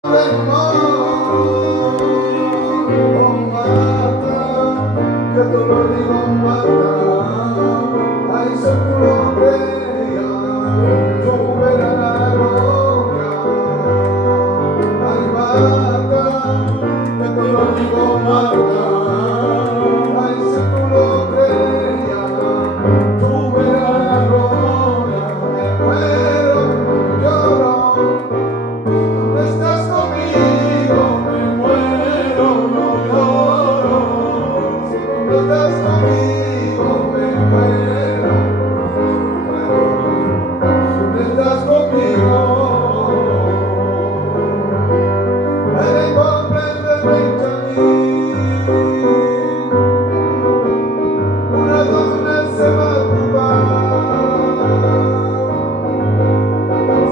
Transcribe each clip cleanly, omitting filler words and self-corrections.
Que te lo digo Marta, ay seguro creía, tú verás la gloria. Ay Marta, que te lo digo Marta, ay seguro creía, tú verás la gloria. Me muero, lloro, no estás conmigo, me muero, no lloro. No estás conmigo, me muero. No estás conmigo. Elle est pas pleine de Benjamin. Una donna se va a ocupar.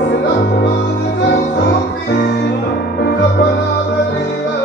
C'est la main de Jésus-Christ. Una palabra libera.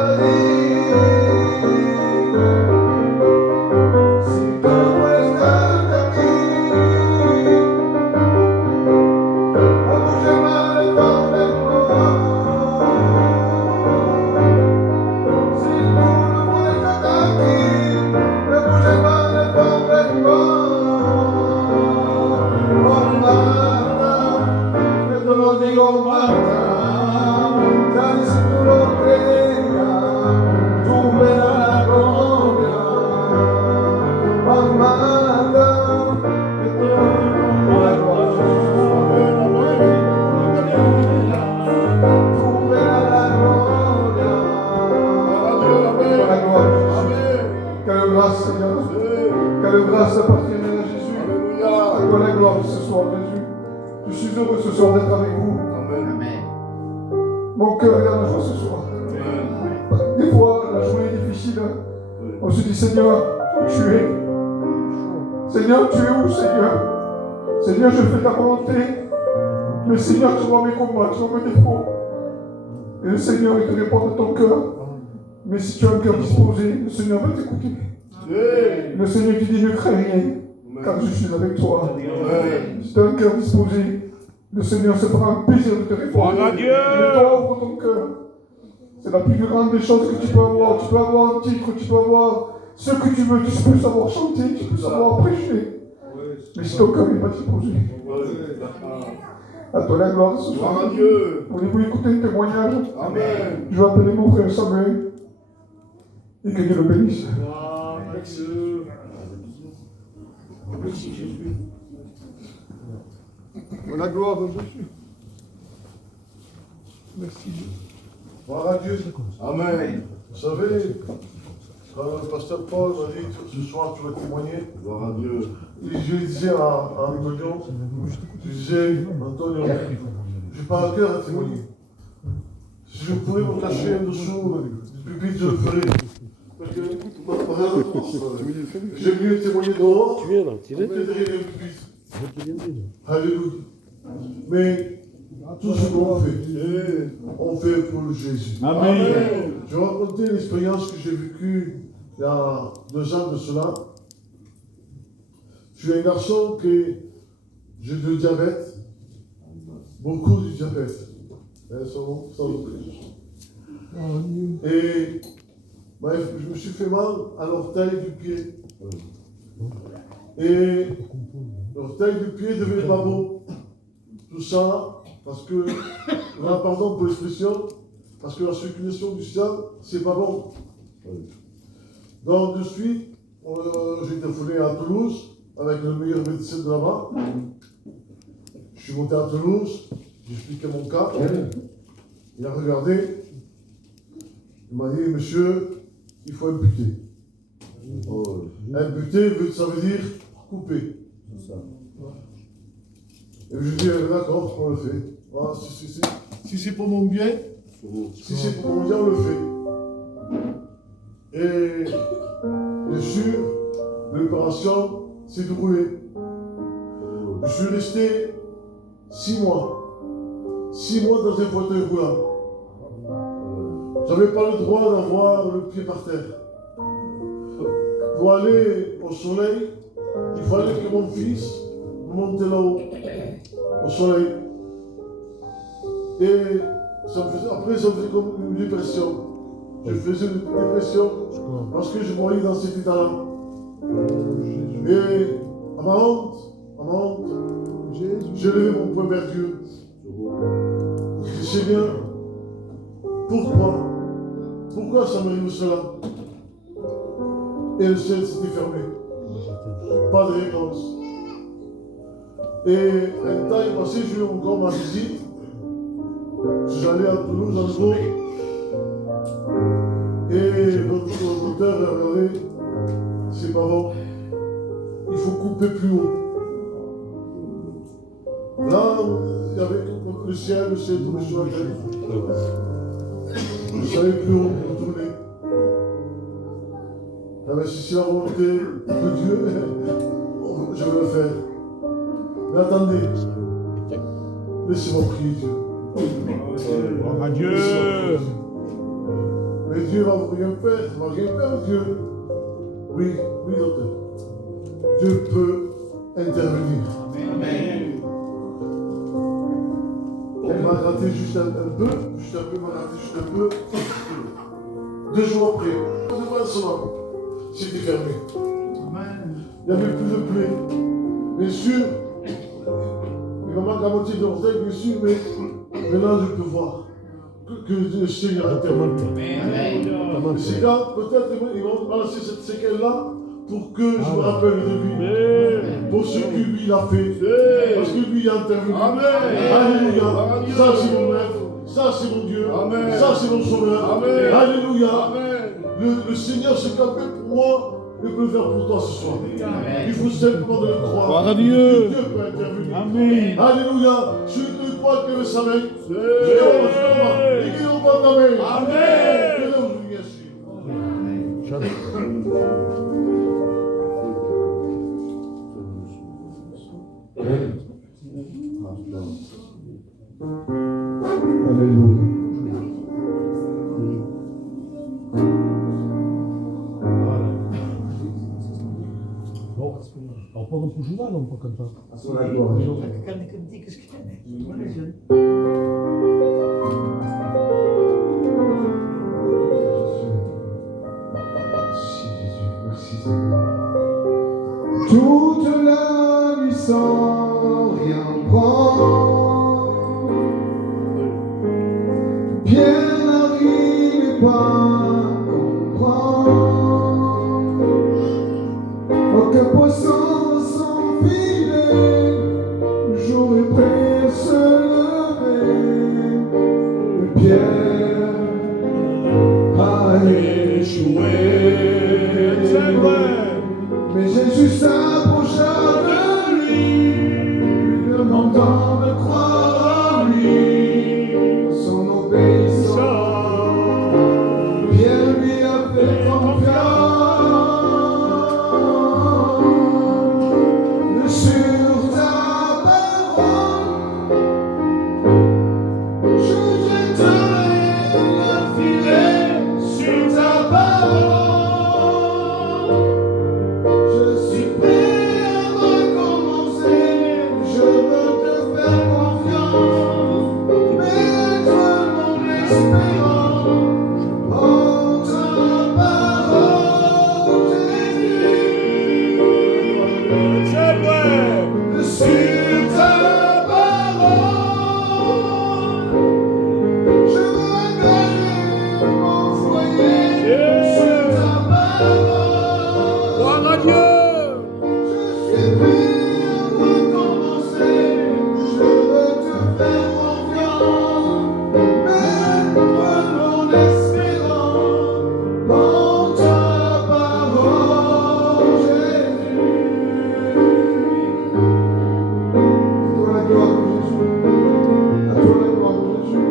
Quelle grâce appartienne à Jésus. À toi la gloire ce soir, Jésus. Je suis heureux ce soir d'être avec vous. Amen. Mon cœur est dans la joie ce soir. Amen. Des fois, la journée est difficile. On se dit, Seigneur, où tu es? Seigneur, tu es où, Seigneur? Seigneur, je fais ta volonté. Mais Seigneur, tu vois mes combats, tu vois mes défauts. Et le Seigneur, il te répond à ton cœur. Mais si tu as un cœur disposé, le Seigneur va t'écouter. Le Seigneur qui dit ne crains rien, car je suis avec toi. Si tu as un cœur disposé, le Seigneur se fera un plaisir de te répondre. Mais toi, ouvre ton cœur. C'est la plus grande des choses que tu peux avoir. Tu peux avoir un titre, tu peux avoir ce que tu veux, tu peux savoir chanter, tu peux savoir prêcher. Mais si ton cœur n'est pas disposé, à toi la gloire ce soir. Voulez-vous écouter un témoignage? Amen. Je vais appeler mon frère Samuel et que Dieu le bénisse. Merci Jésus. La gloire de Jésus. Merci Dieu. Gloire à Dieu. Amen. Vous savez, quand le pasteur Paul m'a dit ce soir tu vas témoigner, gloire à Dieu. Et je disais à Antonio, Antonio, je n'ai pas à cœur à témoigner. Si je pouvais me cacher en dessous du pupitre, je le ferais. Parce que j'aime mieux témoigner dehors, que derrière le pupitre. Alléluia. Mais tout ce qu'on fait pour Jésus. Amen. Je vais raconter l'expérience que j'ai vécue il y a 2 ans de cela. Je suis un garçon que j'ai du diabète, beaucoup de diabète. Et bref, je me suis fait mal à l'orteil du pied. Et l'orteil du pied devenait pas beau. Tout ça, parce que, pardon pour l'expression, parce que la circulation du sang, c'est pas bon. Donc de suite, j'ai téléphoné à Toulouse avec le meilleur médecin de là-bas. Je suis monté à Toulouse, j'ai expliqué mon cas. Il a regardé, il m'a dit, monsieur, il faut imputer. Imputer, ça veut dire couper. Et je dis, d'accord, on le fait. Voilà, si c'est pour mon bien, si c'est pour mon bien, on le fait. Et bien sûr, l'opération s'est déroulée. Je suis resté 6 mois. 6 mois dans un fauteuil roulant. J'avais pas le droit d'avoir le pied par terre. Pour aller au soleil, il fallait que mon fils monte là-haut, au soleil. Et après, ça me faisait comme une dépression. Je faisais une dépression parce que je voyais dans cet état-là. Et à ma honte, j'ai levé mon poing vers Dieu. Je dis, Seigneur, pourquoi ça m'arrive cela? Et le ciel s'était fermé. Pas de réponse. Et un temps est passé, j'ai eu encore ma visite. J'allais à Toulouse en gros. Et votre docteur a regardé, c'est pas bon. Il faut couper plus haut. Là, il y avait le ciel, tout le ciel. Je ne savais plus où retourner. Ah ben, si c'est la volonté de Dieu, je vais le faire. Mais attendez, laissez-moi prier Dieu. Gloire à Dieu. Mais Dieu va rien faire, Dieu. Oui, docteur. Dieu peut intervenir. Amen. Elle m'a gratté juste un peu, un peu. 2 jours après, devant un soir, c'était fermé. Il n'y avait plus de plaie. Bien sûr, il me manque la moitié de l'orteil, bien sûr, mais maintenant je peux voir que le Seigneur intervient. C'est quand peut-être ils vont balancer cette séquelle-là pour que je me rappelle de lui. Pour ce que lui il a fait. Parce que lui il a intervenu. Alléluia. Ça c'est mon maître. Ça c'est mon Dieu. Ça c'est mon sauveur. Alléluia. Le Seigneur s'est campé pour moi. Il peut le faire pour toi ce soir. Il faut simplement de le croire. Gloire à Dieu. Dieu peut intervenir. Amen. Alléluia. Je ne crois que le savais. On pode um puxar, não para cantar. Toute la nuit sans rien prendre, Pierre n'arrive pas à comprendre. Aucun poisson sans filet, le jour est prêt à se lever. Et Pierre a échoué. Mais Jésus s'approcha de lui, lui demandant de croire en lui. Son obéissance, Pierre lui a fait confiance. Sur ta parole, je jetterai le filet. Sur ta parole, je suis prêt à recommencer. Je veux te faire confiance, mettre mon espérance en ta parole, Jésus. Sur ta parole, je veux engager mon foyer. Sur ta parole, Gloire à Dieu. je suis prêt à recommencer. Je veux te faire confiance, mettre mon espérance en ta parole, Jésus. À toi la gloire, Jésus. À toi la gloire, Jésus. À toi la gloire, Jésus.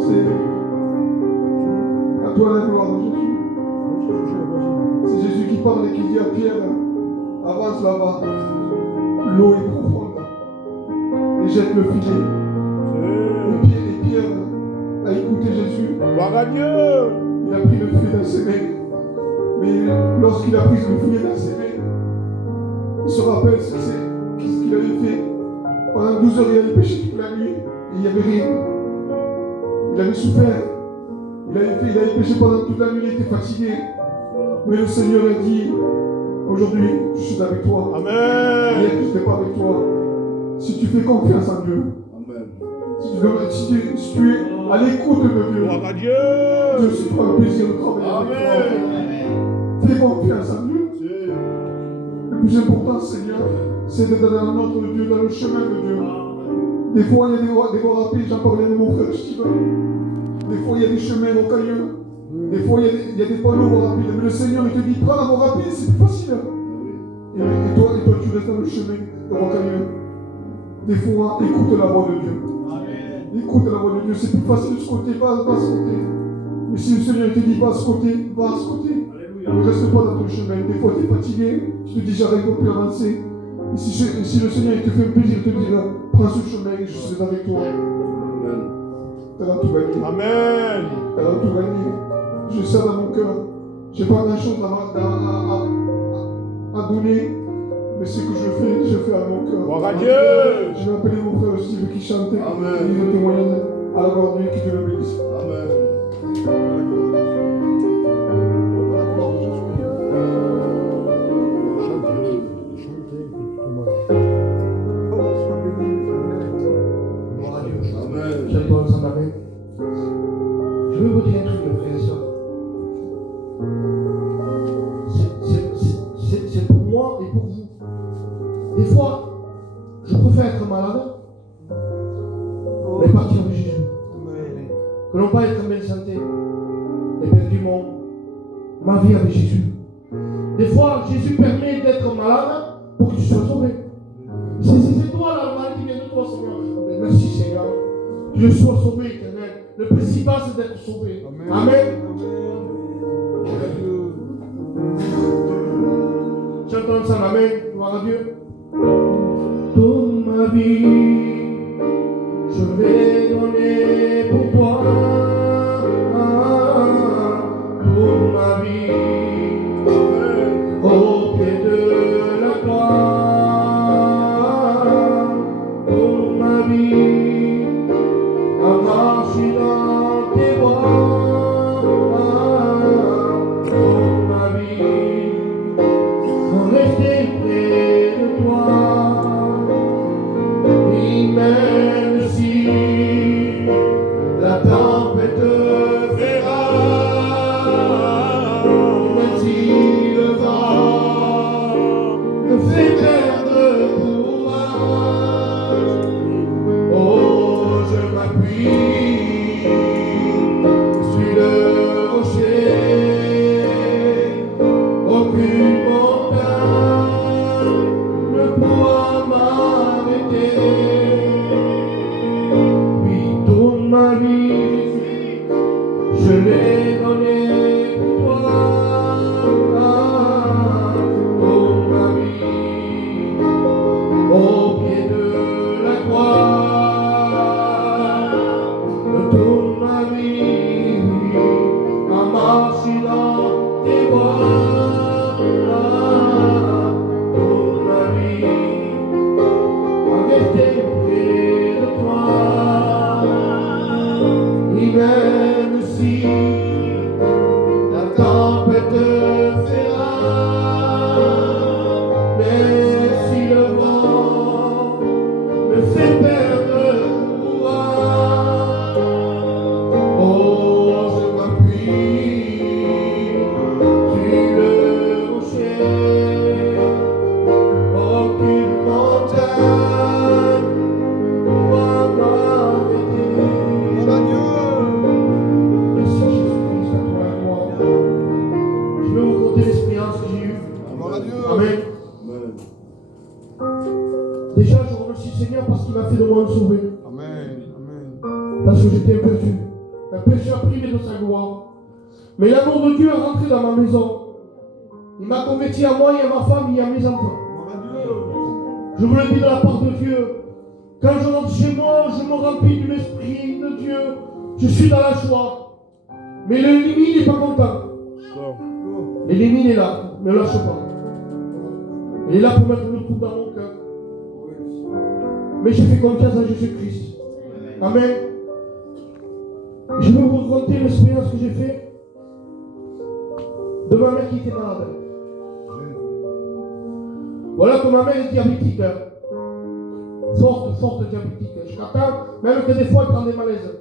C'est à toi la gloire, Jésus. C'est Jésus qui parle et qui dit à Pierre, avance là-bas. L'eau est profonde. Et jette le filet. Et Pierre a écouté Jésus. Gloire à Dieu. Il a pris le filet dans ses mains. Mais lorsqu'il a pris le filet dans ses mains, il se rappelle ce qu'il qu'il avait fait. Pendant 12 heures, il avait péché toute la nuit. Et il n'y avait rien. Il avait souffert. Il avait péché pendant toute la nuit, il était fatigué. Mais le Seigneur a dit, aujourd'hui, je suis avec toi. Amen. Hier, je n'étais pas avec toi. Si tu fais confiance en Dieu, si tu es à l'écoute de Dieu, Gloire à Dieu. Dieu se fera un plaisir de travailler avec toi. Fais confiance en Dieu. Le plus important, Seigneur, c'est d'être dans notre Dieu, dans le chemin de Dieu. Des fois, il y a des voies rapides, j'en parlais de mon frère Steven. Des fois, il y a des chemins rocailleux. Des fois, il y a des panneaux rapides. Mais le Seigneur, il te dit, prends la voie rapide, c'est plus facile. Et toi, tu restes dans le chemin rocailleux. Des fois, écoute la voix de Dieu. Écoute la voix de Dieu. C'est plus facile de ce côté, va à ce côté. Mais si le Seigneur te dit, va à ce côté, va à ce côté. Ne reste pas dans ton chemin. Des fois, tu es fatigué. Tu te dis, j'arrive pas plus avancer. Et si le Seigneur te fait un plaisir, il te dira, prends ce chemin et je serai avec toi. Tu vas tout gagner. Amen. Tu vas tout gagner. Je sers dans mon cœur. Je n'ai pas grand-chose à donner. Mais ce que je fais à mon cœur. Gloire à Dieu. Je vais appeler mon frère Steve qui chantait. Amen. Il est témoignage à la gloire de Dieu, que Dieu le bénisse. Amen. Je veux vous dire un truc, mes frères et sœurs. C'est pour moi et pour vous. Des fois, je préfère être malade, mais partir de Jésus. Que non pas être en bonne santé, mais perdre ma vie avec Jésus. Des fois, Jésus permet d'être malade pour que tu sois sauvé. C'est toi la maladie qui vient de toi, Seigneur. Mais merci, Seigneur. Que je sois sauvé, éternel. Le principal, c'est d'être sauvé. Amen. J'entends ça, amen. Gloire à Dieu. Toute ma vie, je vais donner pour toi. Toute ma vie, au pied de la croix. Toute ma vie, à marcher dans tes voies. Toute ma vie, en rester près de toi. Et même si la tempête fera, même si le vent me fait perdre courage, oh, je m'appuie sur le rocher. Aucune montagne ne pourra m'arrêter. Oui, toute ma vie, je l'ai donnée pour toi. Toute ma vie, au pied de la croix. Toute ma vie, à marcher dans tes voies. Toute ma vie, à rester près de toi. Et même si la tempête fera, mais si le vent me fait perdre courage, oh, je m'appuie sur le rocher. Aucune montagne pourra m'arrêter. Merci Jésus-Christ, à toi et moi. Je vais vous conter l'expérience que j'ai eue. Amen. Déjà, je remercie le Seigneur parce qu'il m'a fait de moi un sauvé. Parce que j'étais un perdu. Un pécheur privé de sa gloire. Mais l'amour de Dieu est rentré dans ma maison. Il m'a converti à moi et à ma femme et à mes enfants. Je vous le dis de la part de Dieu. Quand je rentre chez moi, je me remplis de l'Esprit de Dieu. Je suis dans la joie. Mais l'ennemi n'est pas content. L'ennemi est là, ne lâche pas. Il est là pour mettre le coup dans mon cœur. Mais j'ai fait confiance à Jésus-Christ. Amen. Je vais vous raconter l'expérience que j'ai faite de ma mère qui était malade. Voilà que ma mère est diabétique. Forte diabétique. Jusqu'à temps, même que des fois elle prend des malaises.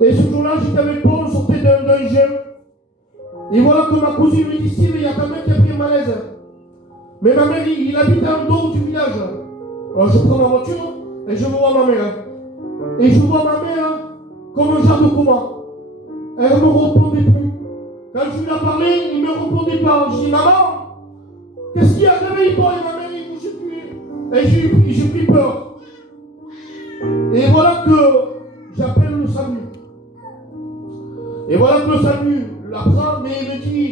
Et ce jour-là, j'étais avec Paul, on sortait d'un jeûne. Et voilà que ma cousine me dit, Steve, il y a ta mère qui a pris un malaise. Mais ma mère, il habite en dehors du village. Alors je prends ma voiture et je vois ma mère. Et je vois ma mère comme un genre de coma. Elle ne me répondait plus. Quand je lui ai parlé, il ne me répondait pas. Je dis, maman, qu'est-ce qu'il y a? Réveille-toi. Et ma mère, il ne bougeait plus. Et j'ai pris peur. Et voilà que j'appelle le SAMU. Et voilà que le SAMU l'apprend, mais il me dit,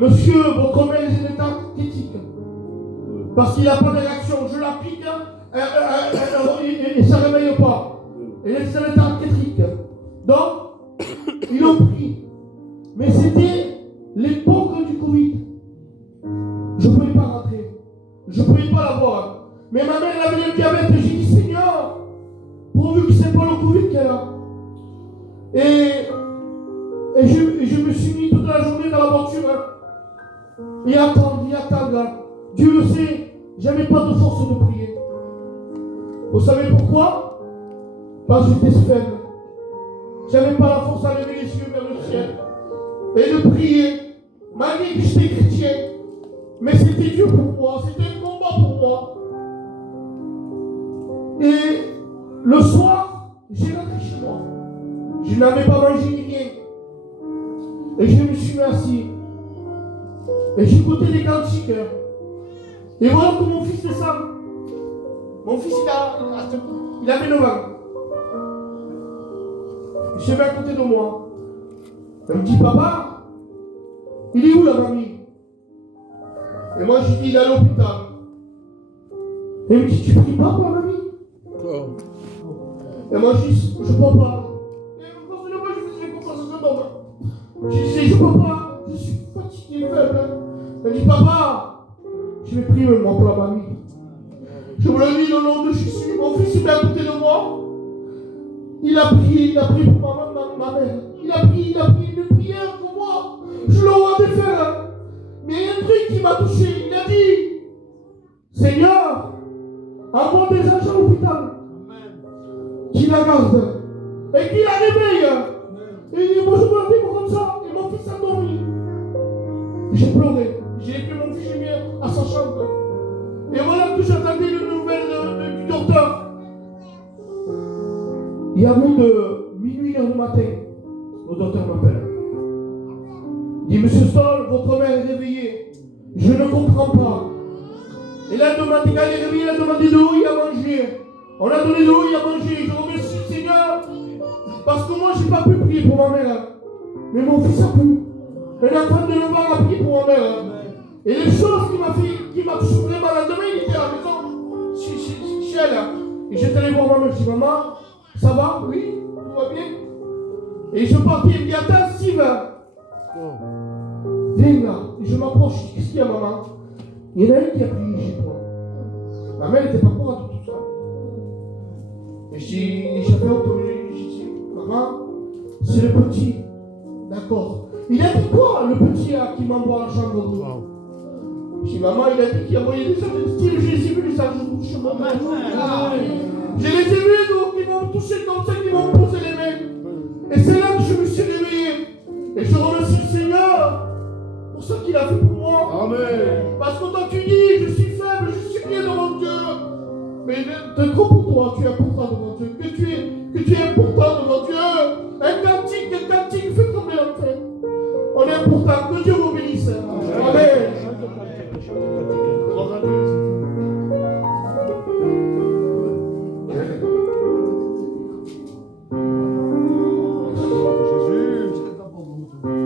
monsieur, votre mère est en état critique. Parce qu'il n'a pas de réaction. Je la pique, et ça ne réveille pas. Et elle est en état critique. Donc, ils l'ont pris. Mais c'était l'époque du Covid. Je ne pouvais pas rentrer. Je ne pouvais pas la voir. Mais ma mère avait le diabète. Et j'ai dit, Seigneur, pourvu que ce n'est pas le Covid qu'elle a. Et je me suis mis toute la journée dans la voiture. Et attendre. Dieu le sait, je n'avais pas de force de prier. Vous savez pourquoi? Parce que j'étais faible. Je n'avais pas la force à lever les yeux vers le ciel et de prier, malgré que j'étais chrétien. Mais c'était Dieu pour moi, c'était un combat pour moi. Et le soir, j'ai rentré chez moi. Je n'avais pas mangé ni rien. Et je me suis mis assis. Et j'écoutais des cantiques. Et voilà que mon fils descend. Mon fils, il avait 9 ans. Il se met à côté de moi. Il me dit, papa, il est où la mamie? Et moi, je dis, il est à l'hôpital. Et il me dit, tu pries pas pour la mamie? Et moi, je dis, je ne peux pas. Et moi, je faisais confiance à cet homme. Je disais, je ne peux pas. Je suis fatigué, faible. Il me dit, papa, je vais prier moi pour la mamie. Je vous le dis au nom de Jésus. Mon fils est à côté de moi. Il a prié pour ma mère. Il a prié une prière pour moi. Je le vois de faire. Mais il y a un truc qui m'a touché. Il a dit, Seigneur, envoie des anges à l'hôpital. Qui la garde. Et qui la réveille. Et il dit, moi je me la dis comme ça. Et mon fils a dormi. J'ai pleuré. J'ai pris mon fils, j'ai mis à sa chambre. Et voilà que j'attendais les nouvelles du docteur. Il y a moins de minuit, 1h du matin, le docteur m'appelle. Il dit, Monsieur Stoll, votre mère est réveillée. Je ne comprends pas. Et là, quand elle est réveillée, elle a demandé de l'eau, il a mangé. On a donné de l'eau, il a mangé. Je remercie le Seigneur. Parce que moi, je n'ai pas pu prier pour ma mère. Mais mon fils a pu. Un enfant de 9 ans a prié pour ma mère. Et les choses qui m'a touché vraiment, le lendemain, il était à la maison, chez elle. Et j'étais allé voir ma mère, je dis, maman, ça va? Oui, tout va bien. Et je partais, il me dit, attends, Steve. Viens là. Et je m'approche, je dis, qu'est-ce qu'il y a, maman? Il y en a un qui a prié chez toi. Ma mère n'était pas courante de tout ça. Et j'ai fait autour, j'ai dit, maman, c'est le petit. D'accord. Il a dit quoi, le petit qui m'envoie à la chambre de l'eau? Je dis, maman, il a dit qu'il envoyait des choses de style, je les ai vus, les anges de touche, maman. Je les ai vus, donc ils m'ont touché comme ça, ils m'ont posé les mains. Et c'est là que je me suis réveillé. Et je remercie le Seigneur pour ce qu'il a fait pour moi. Amen. Parce que quand tu dis, je suis faible, je suis rien devant Dieu. Mais t'es gros pour toi, tu es important devant Dieu. Que tu es important devant Dieu. Un cantique fait combien en fait? On est important. Que Dieu vous bénisse. Amen.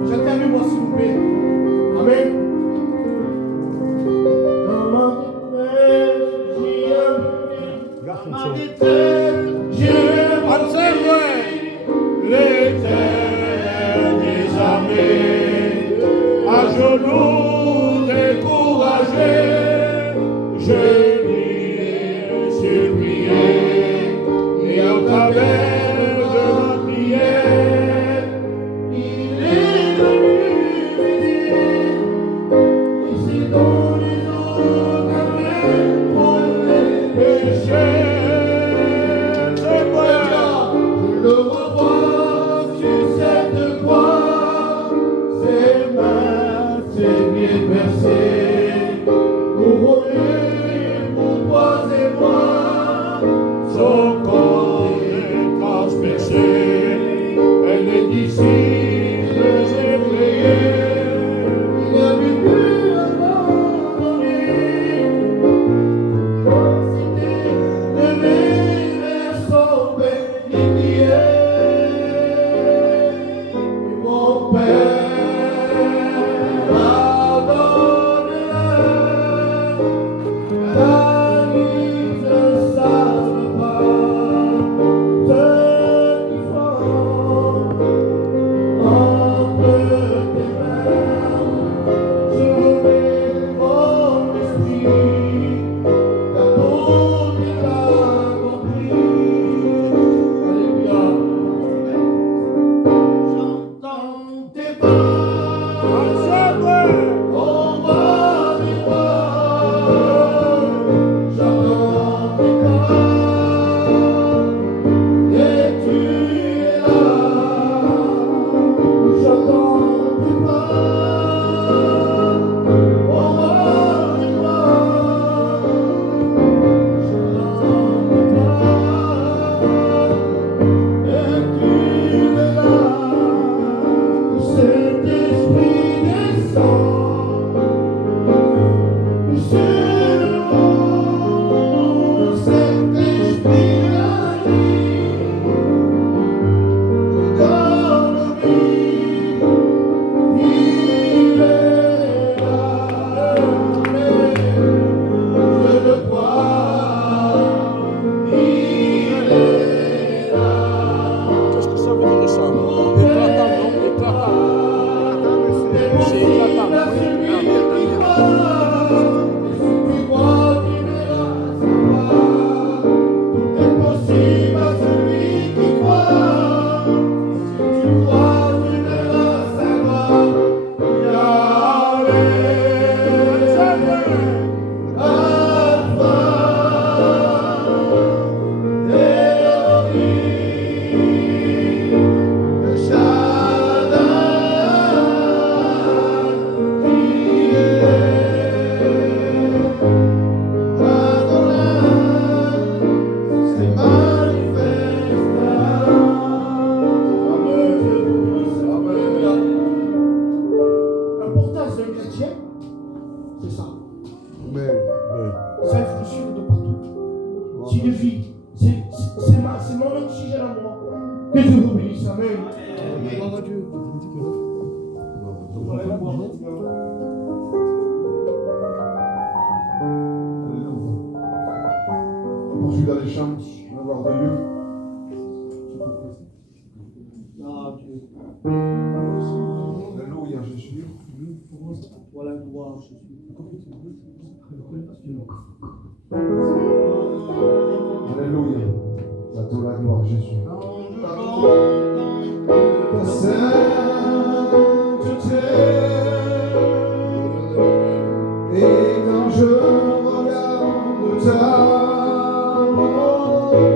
Chantez avec moi s'il vous plaît. Amen. Dans ma détresse, l'Éternel des armées, à genoux découragé, je lui son corps est transpercé, et les disciples effrayés. Il a vécu abandonné, c'était levé vers son bénéficier. Et mon Père pardonne-leur, car ils ne savent pas ce qu'ils font. Entre tes mains, je remets mon esprit, car tout est accompli. Alléluia. J'entends tes pas, on va les voir. J'entends tes pas, et tu es là. J'entends tes pas, on va les voir. J'entends tes pas, et tu es là. Cet esprit descend sur nous, cet esprit agit dans nos vies, il est là, je le crois, il est là. Qu'est-ce que ça veut dire ça? Éclatant, non? Éclatant. C'est éclatant. L'importance d'un chrétien, c'est ça. Amen. Ça, il faut le suivre de partout. S'il vit, c'est mon oxygène à moi. Que Dieu vous bénisse. Amen. Gloire à Dieu. On poursuit dans les chants, on va voir de Dieu. Alléluia, Jésus. Voilà, gloire, Jésus. Alléluia. À toi la gloire, Jésus. Ta sainteté. Et quand je regarde ta bonté,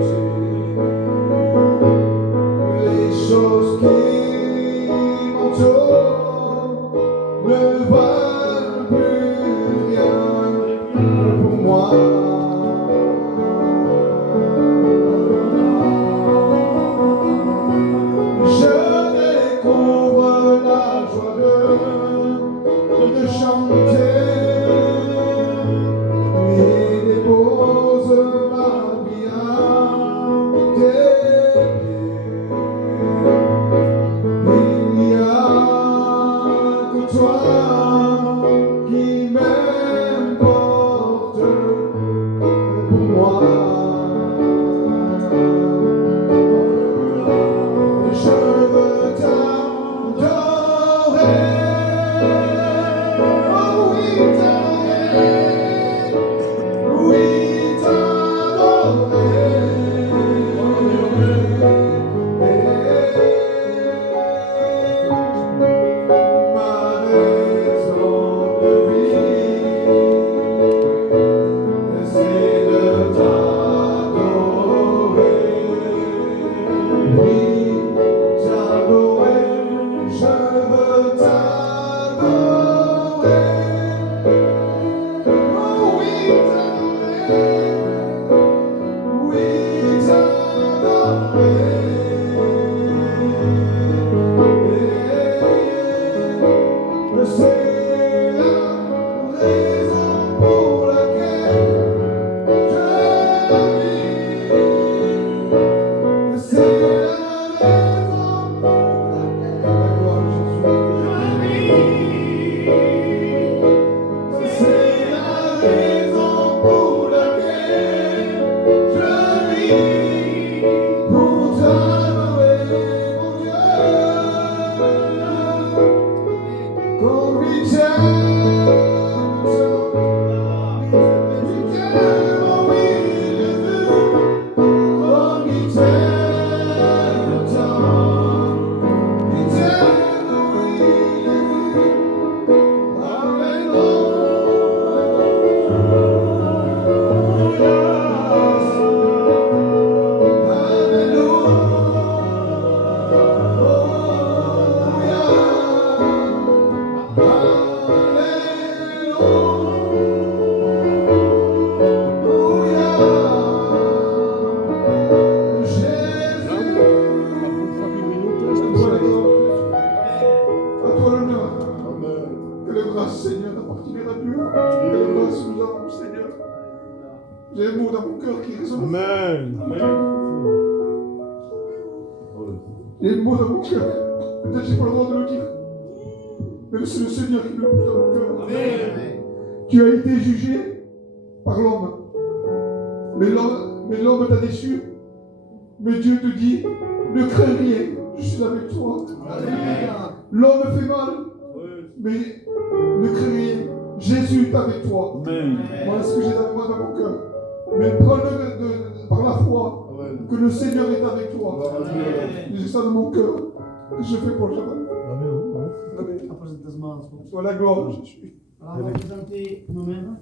les choses qui m'entourent ne valent plus rien pour moi. Je découvre la joie de te chanter et dépose ma vie à tes pieds. Il n'y a que toi qui m'importe pour moi. Je veux t'adorer, oh oui t'adorer, oui t'adorer. Ma raison de vie, c'est de t'adorer. personne. Amen. Il y a une mot dans mon cœur. Peut-être que je n'ai pas le droit de le dire. Mais c'est le Seigneur qui le pousse dans mon cœur. Amen. Tu as été jugé par l'homme. Mais l'homme t'a déçu. Mais Dieu te dit, ne crains rien, je suis avec toi. L'homme fait mal, mais ne crains rien. Jésus est avec toi. Voilà ce que j'ai dans mon cœur. Mais prends-le par la foi que le Seigneur est avec toi. J'ai ça dans mon cœur que je fais pour le Shabbat. Soit la gloire, je suis. Alors, on va présenter nous-mêmes.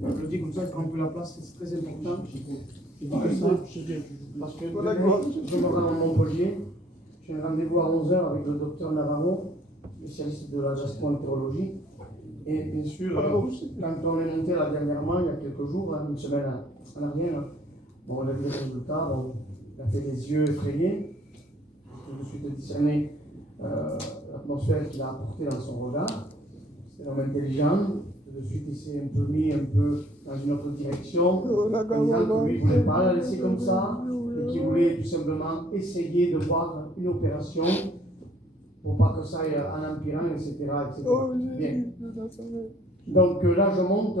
Je le dis comme ça, il prend un peu la place, c'est très important. Je dis que ça, parce que demain, je me rends à Montpellier. J'ai un rendez-vous à 11h avec le docteur Navarro, spécialiste de la gastroentérologie. Et bien sûr, quand on est monté là dernièrement, il y a quelques jours, une semaine en arrière, bon, on a vu les résultats, bon, il a fait des yeux effrayés. J'ai tout de suite discerné l'atmosphère qu'il a apportée dans son regard. C'est un homme intelligent. Tout de suite, il s'est un peu mis dans une autre direction, en disant que lui ne voulait pas la laisser comme ça, et qu'il voulait tout simplement essayer de voir une opération pour pas que ça aille en empirant, etc. Bien. Donc là, je monte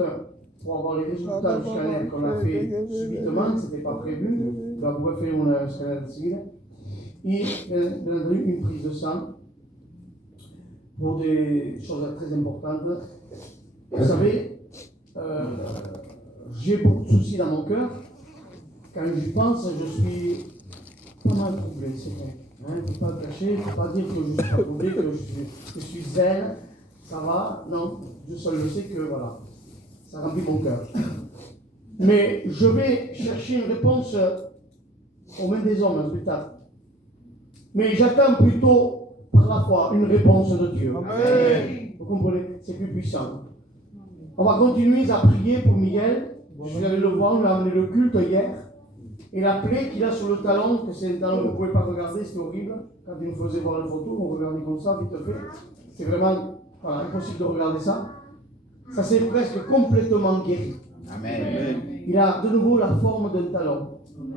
pour avoir les résultats du scanner qu'on a fait subitement, ce n'était pas prévu. On a fait un scanner de suite. Et une prise de sang pour des choses très importantes. Vous savez, j'ai beaucoup de soucis dans mon cœur. Quand j'y pense, je suis pas mal troublé, c'est vrai. Il ne faut pas le cacher, il ne faut pas dire que je suis pas troublé, que je suis zen, ça va. Non, Dieu seul le sait que voilà, ça remplit mon cœur. Mais je vais chercher une réponse aux mains des hommes plus tard. Mais j'attends plutôt par la foi une réponse de Dieu. Amen. Vous comprenez? C'est plus puissant. On va continuer à prier pour Miguel. Je suis allé le voir, on lui a amené le culte hier. Et la plaie qu'il a sur le talon, que c'est un talon que vous ne pouvez pas regarder, c'est horrible. Quand il nous faisait voir la photo, on regardait comme ça, vite fait. C'est vraiment impossible de regarder ça. Ça s'est presque complètement guéri. Amen. Il a de nouveau la forme d'un talon.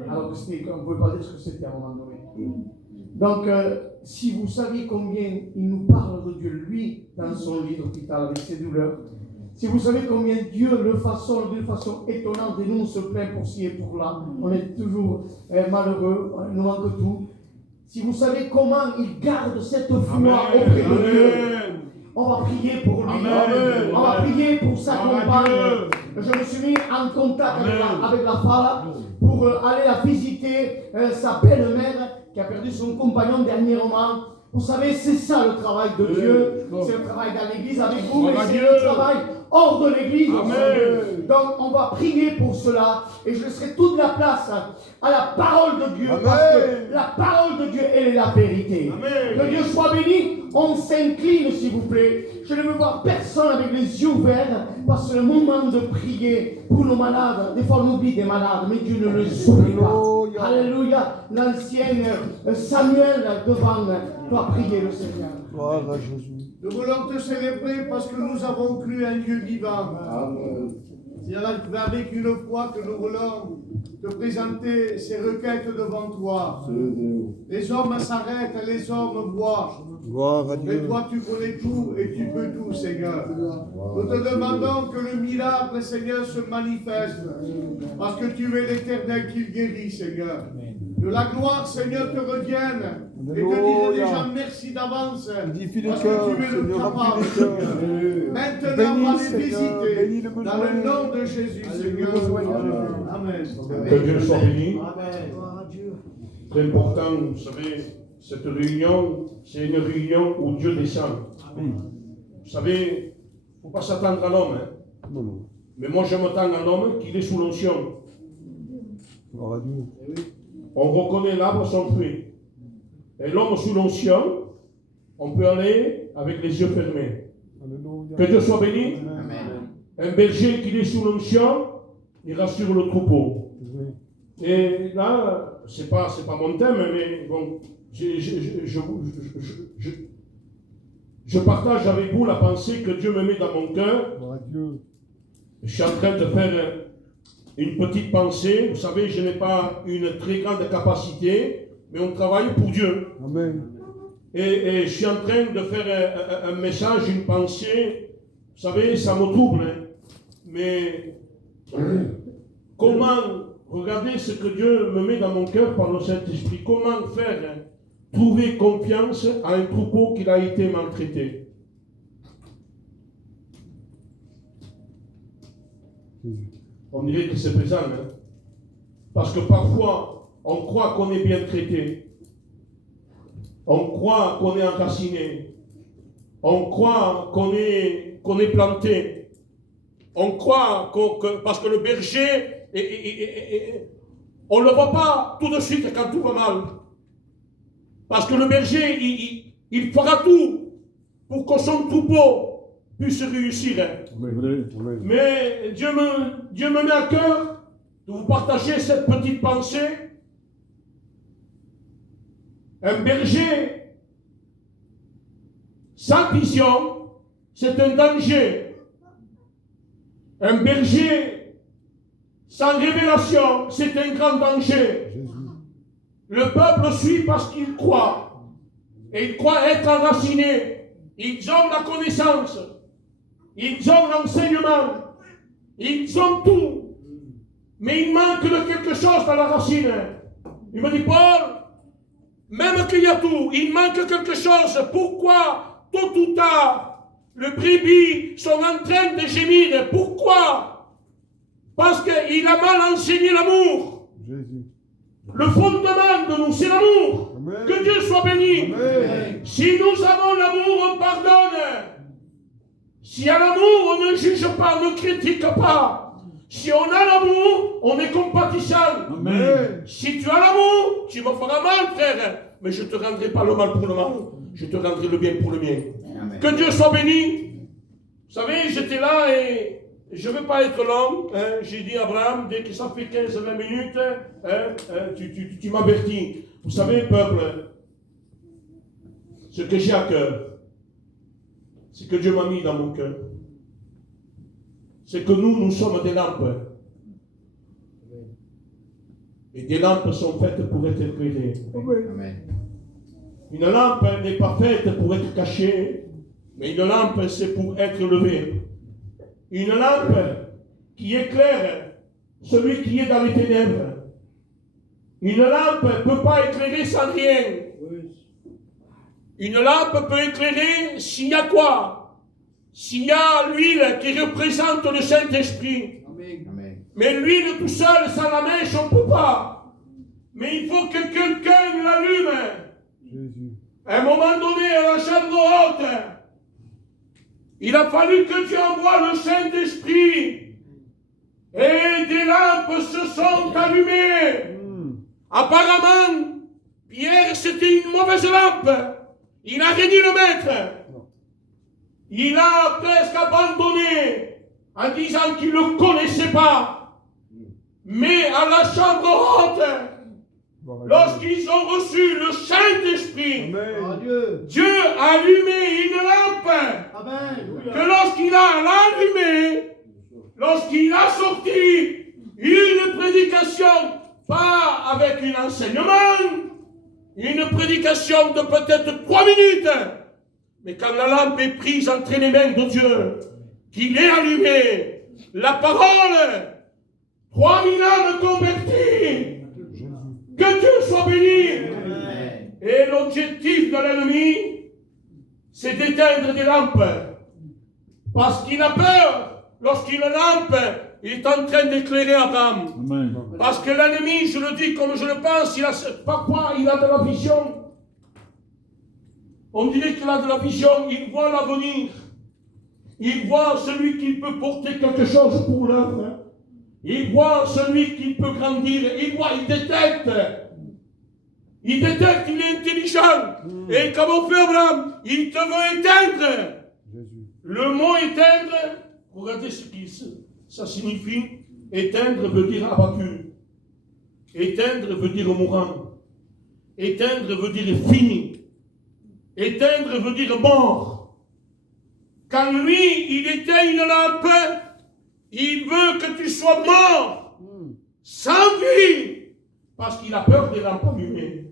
Alors que c'était, on ne pouvait pas dire ce que c'était à un moment donné. Donc, si vous saviez combien il nous parle de Dieu, lui, dans son lit d'hôpital avec ses douleurs, si vous savez combien Dieu le façonne d'une façon étonnante, et nous on se plaint pour ci et pour là, on est toujours malheureux, il nous manque tout. Si vous savez comment il garde cette foi auprès de Dieu, on va prier pour lui, on va prier pour sa compagne. Je me suis mis en contact avec la femme pour aller la visiter, sa belle-mère qui a perdu son compagnon dernièrement. Vous savez, c'est ça le travail de Dieu. C'est le travail dans l'église avec vous, mais c'est le travail hors de l'église. Donc, on va prier pour cela. Et je laisserai toute la place à la parole de Dieu. Amen. Parce que la parole de Dieu, elle est la vérité. Amen. Que Dieu soit béni. On s'incline, s'il vous plaît. Je ne veux voir personne avec les yeux ouverts. Parce que c'est le moment de prier pour nos malades. Des fois, on oublie des malades, mais Dieu ne les oublie pas. Alléluia. L'ancien Samuel devant doit prier le Seigneur. Gloire à Jésus. Nous voulons te célébrer parce que nous avons cru à un Dieu vivant. Amen. C'est avec une foi que nous voulons te présenter ces requêtes devant toi. Les hommes s'arrêtent, les hommes voient. Gloire à Dieu. Mais toi, tu connais tout et tu peux tout, Seigneur. Nous te demandons que le miracle, Seigneur, se manifeste. Parce que tu es l'Éternel qui guérit, Seigneur. Que la gloire, Seigneur, te revienne. Et te dire déjà merci d'avance. Parce que tu es le capable. Maintenant, on va les visiter. Dans le nom de Jésus, Seigneur. Amen. Que Dieu soit béni. Très important, vous savez, cette réunion, c'est une réunion où Dieu descend. Vous savez, il ne faut pas s'attendre à l'homme. Hein. Mais moi, je m'attends à l'homme qui est sous l'onction. On reconnaît l'arbre à son fruit. Et l'homme sous l'onction, on peut aller avec les yeux fermés. Que Dieu soit béni. Amen. Un berger qui est sous l'onction, il rassure le troupeau. Et là, c'est pas mon thème, mais bon, je partage avec vous la pensée que Dieu me met dans mon cœur. Je suis en train de faire une petite pensée. Vous savez, je n'ai pas une très grande capacité, mais on travaille pour Dieu. Amen. Et je suis en train de faire un message, une pensée. Vous savez, ça me trouble. Hein. Mais comment, regardez ce que Dieu me met dans mon cœur par le Saint-Esprit. Comment faire trouver confiance à un troupeau qui a été maltraité. On dirait que c'est pesant, hein? Parce que parfois, on croit qu'on est bien traité. On croit qu'on est enraciné. On croit qu'on est planté. On croit parce que le berger, on ne le voit pas tout de suite quand tout va mal. Parce que le berger, il fera tout pour que son troupeau puisse réussir. Mais Dieu me met à cœur de vous partager cette petite pensée. Un berger sans vision, c'est un danger. Un berger sans révélation, c'est un grand danger. Le peuple suit parce qu'il croit. Et il croit être enraciné. Ils ont la connaissance. Ils ont l'enseignement. Ils ont tout. Mais il manque de quelque chose dans la racine. Il me dit, Paul, même qu'il y a tout, il manque quelque chose. Pourquoi, tôt ou tard, les brebis sont en train de gémir? Pourquoi? Parce qu'il a mal enseigné l'amour. Jésus. Le fondement de nous, c'est l'amour. Amen. Que Dieu soit béni. Amen. Si nous avons l'amour, on pardonne. S'il y a l'amour, on ne juge pas, on ne critique pas. Si on a l'amour, on est compatissant. Amen. Si tu as l'amour, tu me feras mal, frère. Mais je ne te rendrai pas le mal pour le mal. Je te rendrai le bien pour le bien. Amen. Que Dieu soit béni. Vous savez, j'étais là et je ne vais pas être long. Hein. J'ai dit à Abraham, dès que ça fait 15-20 minutes, tu m'avertis. Vous savez, peuple, ce que j'ai à cœur, c'est que Dieu m'a mis dans mon cœur. C'est que nous sommes des lampes. Et des lampes sont faites pour être éclairées. Amen. Une lampe n'est pas faite pour être cachée, mais une lampe c'est pour être levée. Une lampe qui éclaire celui qui est dans les ténèbres. Une lampe ne peut pas éclairer sans rien. Une lampe peut éclairer s'il y a quoi? S'il y a l'huile qui représente le Saint-Esprit. Amen. Mais l'huile tout seul, sans la mèche, on ne peut pas. Mais il faut que quelqu'un l'allume. Jésus. À un moment donné, à la chambre haute, il a fallu que Dieu envoie le Saint-Esprit. Et des lampes se sont allumées. Apparemment, Pierre, c'était une mauvaise lampe. Il a rien dit le maître. Il a presque abandonné en disant qu'il ne le connaissait pas. Mais à la chambre haute, lorsqu'ils ont reçu le Saint-Esprit, Dieu a allumé une lampe. Amen. Que lorsqu'il a allumé, lorsqu'il a sorti une prédication, pas avec un enseignement, une prédication de peut-être 3 minutes, mais quand la lampe est prise entre les mains de Dieu, qu'il est allumé, la parole, 3000 âmes converties, que Dieu soit béni. Amen. Et l'objectif de l'ennemi, c'est d'éteindre des lampes, parce qu'il a peur lorsqu'une lampe est en train d'éclairer Abraham. Amen. Parce que l'ennemi, je le dis comme je le pense, il a de la vision. On dirait qu'il a de la vision, il voit l'avenir. Il voit celui qui peut porter quelque chose pour l'œuvre. Il voit celui qui peut grandir. Il voit, il détecte. Il détecte, il est intelligent. Et comme on fait Abraham, il te veut éteindre. Le mot éteindre, regardez ce que ça signifie. Éteindre veut dire abattu. Éteindre veut dire mourant. Éteindre veut dire fini. Éteindre veut dire mort. Quand lui, il éteint une lampe, il veut que tu sois mort. sans vie, parce qu'il a peur des lampes allumées.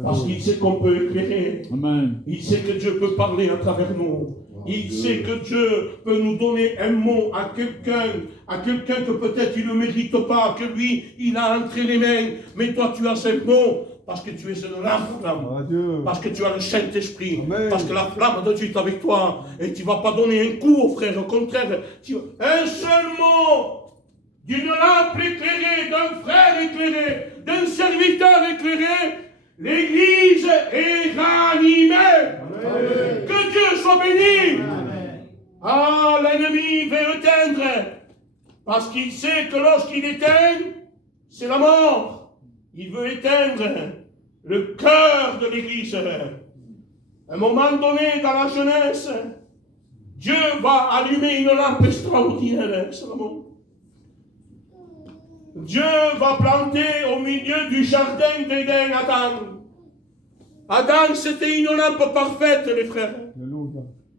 Parce qu'il sait qu'on peut éclairer. Amen. Il sait que Dieu peut parler à travers nous. Il sait que Dieu peut nous donner un mot à quelqu'un que peut-être il ne mérite pas, que lui, il a entre les mains. Mais toi, tu as ce mot parce que tu es une lampe, parce que tu as le Saint-Esprit, parce que la flamme de Dieu est avec toi. Et tu ne vas pas donner un coup au frère, au contraire. Un seul mot d'une lampe éclairée, d'un frère éclairé, d'un serviteur éclairé, l'Église est ranimée. Amen. Que Dieu soit béni. Amen. Ah, l'ennemi veut éteindre, parce qu'il sait que lorsqu'il éteint, c'est la mort. Il veut éteindre le cœur de l'Église. À un moment donné, dans la jeunesse, Dieu va allumer une lampe extraordinaire, Salomon. Dieu va planter au milieu du jardin d'Éden Adam. Adam, c'était une lampe parfaite, les frères.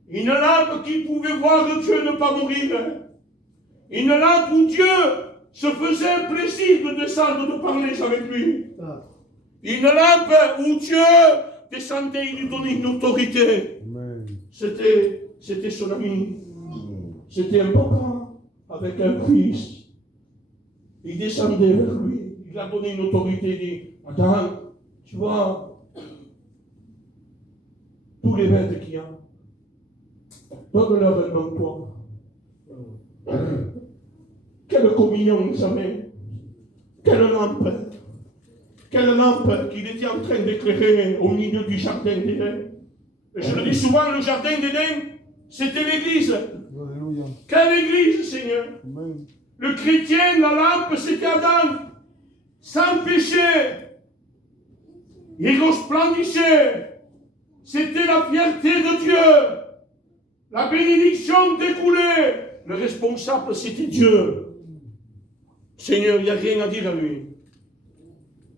Une lampe qui pouvait voir Dieu ne pas mourir. Une lampe où Dieu se faisait un plaisir de descendre, de parler avec lui. Une lampe où Dieu descendait, il lui donnait une autorité. C'était son ami. C'était un papa avec un fils. Il descendait vers lui, il a donné une autorité, il dit, attends, tu vois, tous les bêtes qu'il y a, donne-leur un nom, toi. Quelle communion vous avez, quelle lampe qu'il était en train d'éclairer au milieu du jardin d'Éden. Et je le dis souvent, le jardin d'Éden, c'était l'église. Alléluia. Quelle église, Seigneur? Amen. Le chrétien, la lampe, c'était Adam, sans péché. Il resplendissait. C'était la fierté de Dieu. La bénédiction découlait. Le responsable, c'était Dieu. Seigneur, il n'y a rien à dire à lui.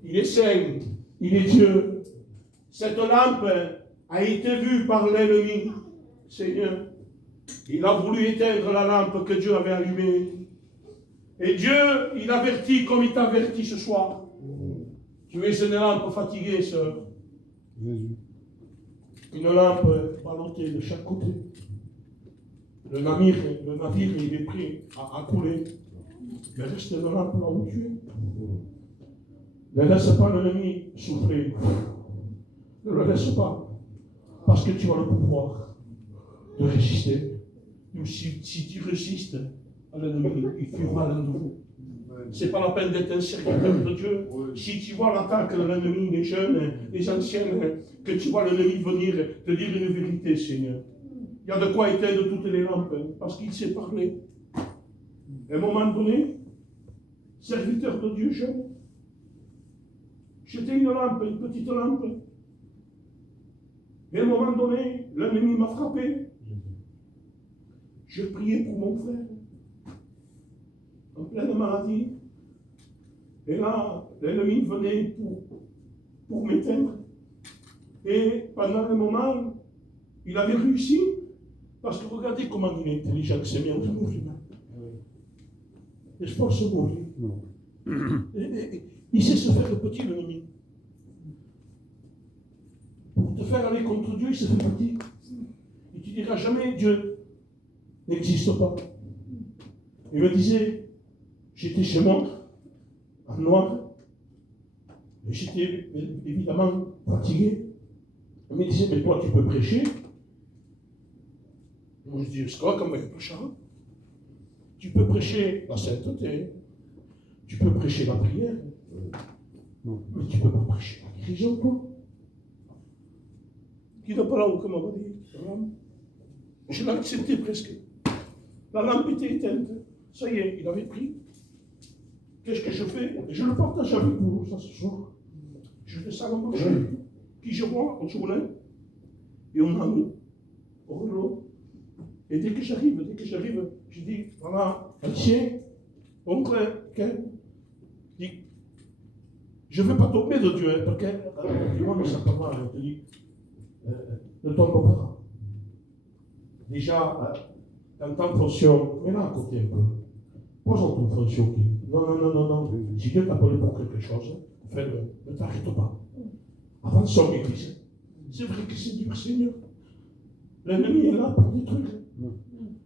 Il est saint, il est Dieu. Cette lampe a été vue par l'ennemi. Seigneur, il a voulu éteindre la lampe que Dieu avait allumée. Et Dieu, il avertit comme il t'avertit ce soir. Tu es une lampe fatiguée, sœur. Une lampe ballottée de chaque côté. Le navire, il est prêt à couler. Mais reste une lampe là où tu es. Ne laisse pas l'ennemi souffrir. Ne le laisse pas. Parce que tu as le pouvoir de résister. Si tu résistes à l'ennemi, il fuira l'un de vous. Ce n'est pas la peine d'être un serviteur de Dieu. Si tu vois l'attaque de l'ennemi, les jeunes, les anciens, que tu vois l'ennemi venir te dire une vérité, Seigneur. Il y a de quoi éteindre toutes les lampes, parce qu'il sait parler. À un moment donné, serviteur de Dieu jeune, j'étais une lampe, une petite lampe. Et à un moment donné, l'ennemi m'a frappé. Je priais pour mon frère, en pleine maladie. Et là, l'ennemi venait pour m'éteindre. Et pendant un moment, il avait réussi. Parce que regardez comment il est intelligent, c'est bien, vous mourir. N'est-ce pas se mourir? Il sait se faire le petit, l'ennemi. Pour te faire aller contre Dieu, il se fait petit. Et tu diras jamais Dieu n'existe pas. Il me disait, j'étais chez moi, en noir, et j'étais évidemment fatigué. Il me disait, mais toi tu peux prêcher. Moi je dis, c'est quoi comme prêcheur? Tu peux prêcher la sainteté, tu peux prêcher la prière, mais tu ne peux pas prêcher la guérison, toi. Qui n'a pas là où comme on va dire? Je l'ai accepté presque. La lampe était éteinte. Ça y est, il avait pris. Qu'est-ce que je fais? Je le partage avec vous, ça ce soir. Je fais ça dans mon chez Qui je vois, on se roule, et on a mis au rouleau. Et dès que j'arrive, je dis, voilà, tiens, oncle, je dis, je ne veux pas tomber de Dieu, parce que, dis-moi, mais ça peut pas, je te dis, ne tombe pas. Déjà, quand t'en fonction, mais là à côté un peu. Pose en ton fonction. Non. Si Dieu t'a appelé pour quelque chose, fais-le. Ne t'arrête pas. Avance sur l'église. C'est vrai que c'est dur, Seigneur. L'ennemi est là pour détruire.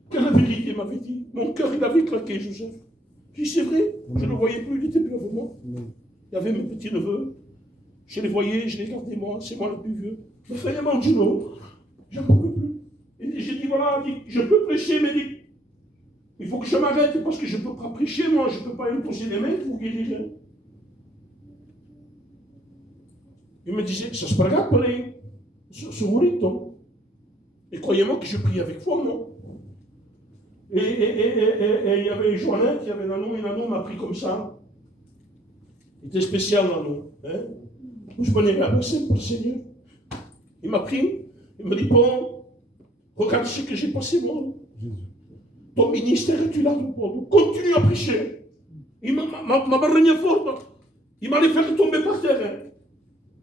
Que la vérité m'avait dit. Mon cœur, il avait claqué, Joseph. Puis c'est vrai, je ne le voyais plus, il était plus avec moi. Il y avait mes petits-neveux. Je les voyais, je les gardais moi, c'est moi le plus vieux. Mais finalement, Juno, je n'en pouvais plus. Et j'ai dit, voilà, je peux prêcher, mais il faut que je m'arrête parce que je ne peux pas prêcher, moi, je ne peux pas imposer les mains pour guérir. Il me disait, ça se paga pour les segurito. Et croyez-moi que je prie avec foi, moi. Et il y avait Joannette, il y avait Nanou, et Nanou m'a pris comme ça. Il était spécial, Nanou. Hein? Je me n'ai pas pour le Seigneur. Il m'a pris, il me dit, bon, regarde ce que j'ai passé, moi. Ton ministère, tu l'as, bon, continue à prêcher. Il m'a renié fort. Il m'allait faire tomber par terre. Hein?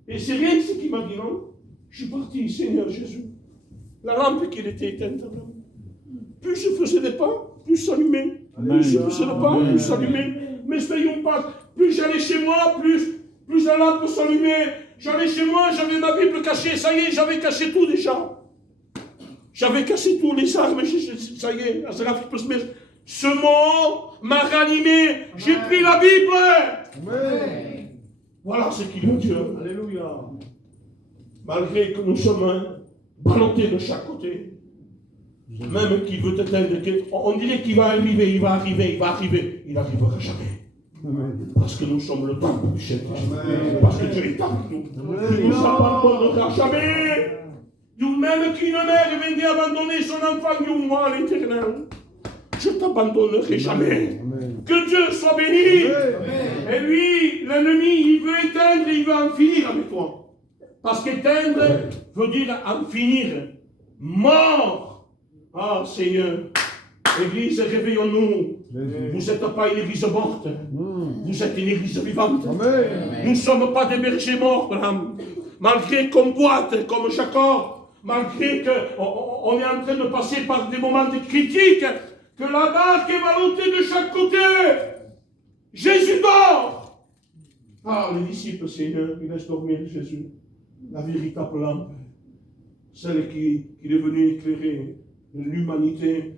Et c'est rien de ce qu'il m'a dit, non? Je suis parti, Seigneur Jésus. La lampe qui était éteinte. Plus je faisais des pas, plus s'allumait. Plus je faisais des pas, plus s'allumait. Mais soyons pas. Plus j'allais chez moi, plus la lampe s'allumait. J'allais chez moi, j'avais ma Bible cachée. Ça y est, j'avais caché tout déjà. J'avais caché tous les armes. Ça y est, ce mot m'a ranimé. J'ai pris la Bible. Amen. Voilà ce qu'il veut Dieu. Alléluia. Malgré que nous sommes ballottés de chaque côté. Même qu'il veut t'éteindre, on dirait qu'il va arriver, il n'arrivera jamais. Parce que nous sommes le temple du Saint-Esprit. Parce que Dieu est avec nous. Il ne nous abandonnera jamais. Même qu'une mère vienne abandonner son enfant, moi à l'éternel. Je ne t'abandonnerai jamais. Que Dieu soit béni. Et lui, l'ennemi, il veut éteindre, il veut en finir avec toi. Parce qu'éteindre veut dire en finir. Mort. Ah, Seigneur, Église, réveillons-nous. Vous n'êtes pas une église morte. Vous êtes une église vivante. Amen. Nous ne sommes pas des bergers morts, madame. Malgré qu'on boite, comme Jacob, malgré qu'on est en train de passer par des moments de critique, que la barque est ballottée de chaque côté. Jésus dort. Ah, les disciples, Seigneur, ils laissent dormir Jésus. La véritable lampe. Celle qui est venue éclairer l'humanité.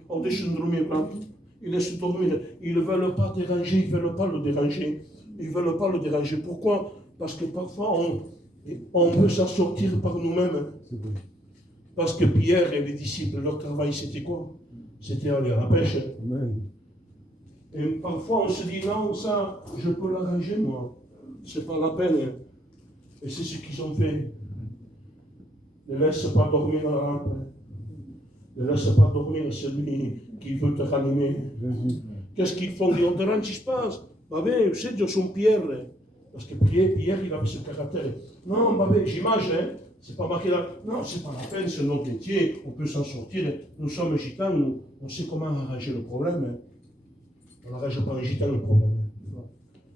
Ils laissent dormir. Ils ne veulent pas déranger. Ils ne veulent pas le déranger. Ils ne veulent pas le déranger. Pourquoi? Parce que parfois, on veut s'en sortir par nous-mêmes. Parce que Pierre et les disciples, leur travail, c'était quoi? C'était aller à la pêche. Et parfois, on se dit, non, ça, je peux l'arranger, moi. C'est pas la peine. Et c'est ce qu'ils ont fait. Ne laisse pas dormir dans la lampe. Ne laisse pas dormir celui qui veut te ranimer. Qu'est-ce qu'ils font? Ils ont des rangs qui se passent. Babé, vous savez, ils sont Pierre. Parce que Pierre, il avait ce caractère. Non, babé, j'image, hein. C'est pas marqué là. Non, c'est pas la peine, c'est notre métier. On peut s'en sortir. Nous sommes gitans, on sait comment arranger le problème. On n'arrange pas un gitan le problème.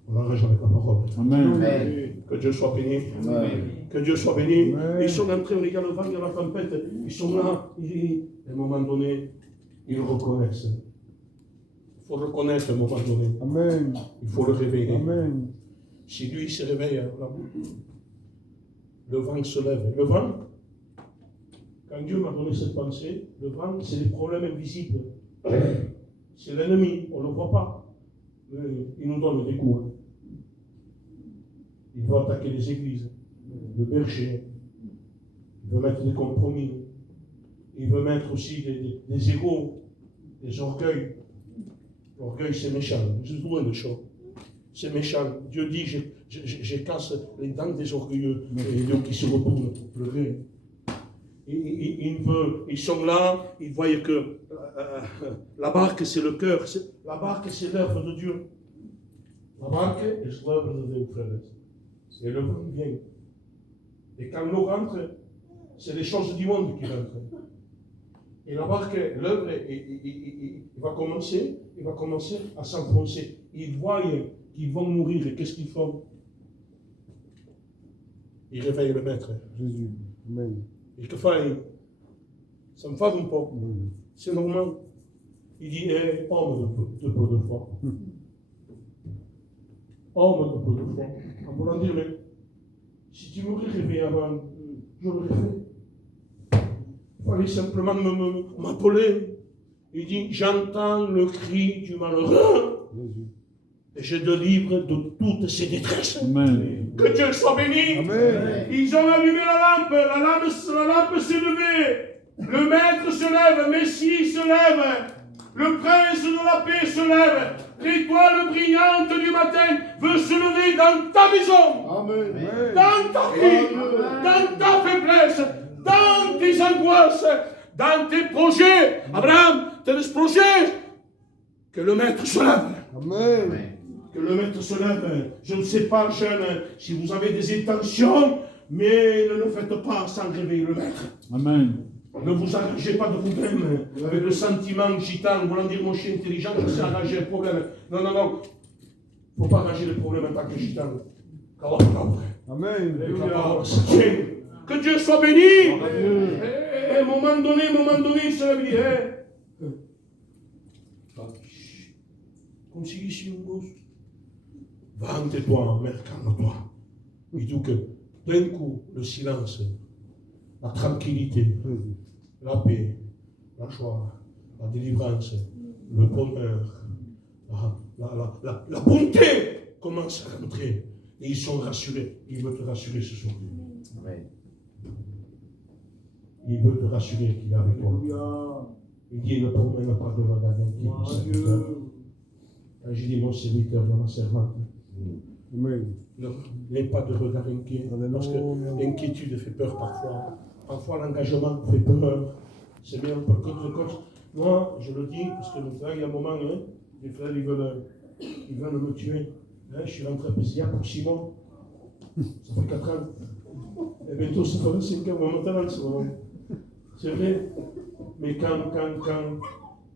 On arrange avec la parole. Amen. Que Dieu soit béni. Amen. Que Dieu soit béni. Ils sont en train de regarder le vent, il y a la tempête. Ils sont là. À un moment donné, ils reconnaissent. Il faut reconnaître à un moment donné. Amen. Il faut le réveiller. Amen. Si lui se réveille, le vent se lève. Le vent, quand Dieu m'a donné cette pensée, le vent, c'est les problèmes invisibles. C'est l'ennemi, on ne le voit pas. Il nous donne des coups. Il veut attaquer les églises, le berger. Il veut mettre des compromis. Il veut mettre aussi des égos, des orgueils. L'orgueil, c'est méchant. C'est loin de ça. C'est méchant. Dieu dit, je casse les dents des orgueilleux et les qui se retournent pour pleurer. Ils sont là, ils voient que la barque, c'est le cœur. La barque, c'est l'œuvre de Dieu. La barque est l'œuvre de Dieu, frères. Et le vent vient. Et quand l'eau rentre, c'est les choses du monde qui rentrent. Et la barque, l'œuvre, il va commencer à s'enfoncer. Ils voient qu'ils vont mourir. Et qu'est-ce qu'ils font? Ils réveillent le maître. Jésus. Amen. Et que fait, ça me fait un peu. C'est normal. Il dit, homme de peu de foi. Homme de peu de foi. En voulant dire, mais si tu m'aurais rêvé avant, je l'aurais fait. Il fallait simplement m'appeler. Il dit, j'entends le cri du malheureux et je délivre de toutes ses détresses. Amen. Que Dieu soit béni. Amen. Ils ont allumé la lampe s'est levée. Le maître se lève, Messie se lève. Le prince de la paix se lève. L'étoile brillante du matin veut se lever dans ta maison. Amen. Dans ta vie, dans ta faiblesse, dans tes angoisses, dans tes projets. Abraham, tes projets. Que le maître se lève. Amen. Que le maître se lève. Je ne sais pas, jeune, si vous avez des intentions, mais ne le faites pas sans réveiller le maître. Amen. Ne vous arrangez pas de vous-même avec le sentiment gitan, voulant dire moi je suis intelligent, je sais arranger le problème. Non, non, non. Il ne faut pas arranger le problème en tant que gitan. Amen. Que Dieu soit béni. À un moment donné, il se lève et dit, comme si ici un gosse. Vante-toi, mère, calme-toi. Il dit que d'un coup, le silence, la tranquillité, la paix, la joie, la délivrance, le bonheur, la bonté commence à rentrer. Et ils sont rassurés. Il veut te rassurer ce soir. Il veut te rassurer qu'il est avec toi. Il dit, ne promène pas de regard inquiet. Quand j'ai dit mon serviteur, ma servante, n'aie pas de regard inquiet. Parce que l'inquiétude fait peur parfois. Parfois l'engagement fait peur. C'est bien pour contre. Moi, je le dis, parce que maintenant, il y a un moment, les frères, ils veulent me tuer. Je suis rentré à Pessia pour 6 mois. Ça fait 4 ans. Et bientôt, ça fera 5 ans. Maintenant, en ce moment. C'est vrai. Mais quand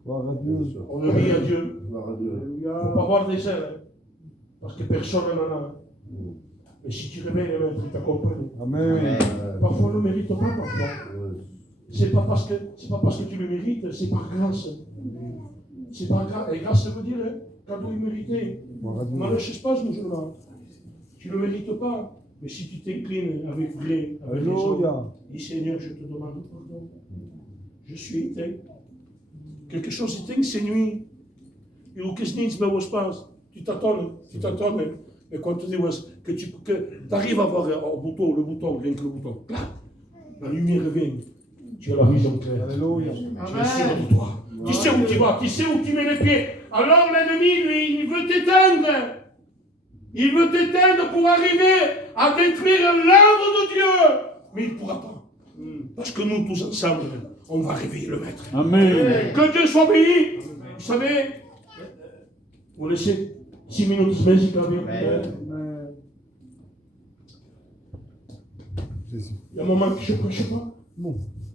on obéit à Dieu, il ne faut pas voir des ailes. Parce que personne n'en a. Mais si tu réveilles le maître, il t'accompagne. Amen. Parfois, on ne le mérite pas, parfois. C'est pas parce que tu le mérites, c'est par grâce. C'est par grâce. Et grâce, ça veut dire cadeau immérité. Malheur se passe nous jours-là. Tu ne le mérites pas. Mais si tu t'inclines avec vrai, avec raison, dis Seigneur, je te demande pardon. Je suis éteint. Quelque chose éteint ces nuits. Et au qu'est-ce que tu passe? Tu t'attends. Mais quand tu dis que tu arrives à voir le bouton, rien que le bouton, clac, la lumière vient. Tu as la vision claire. Alléluia. Tu es sûr de toi. Tu sais où tu vas, tu sais où tu mets les pieds. Alors l'ennemi, lui, il veut t'éteindre. Il veut t'éteindre pour arriver à détruire l'œuvre de Dieu. Mais il ne pourra pas. Parce que nous tous ensemble, on va réveiller le maître. Amen. Que Dieu soit béni. Vous savez, vous laissez 6 minutes de musique à bien. Il y a un moment que je ne prêchais pas.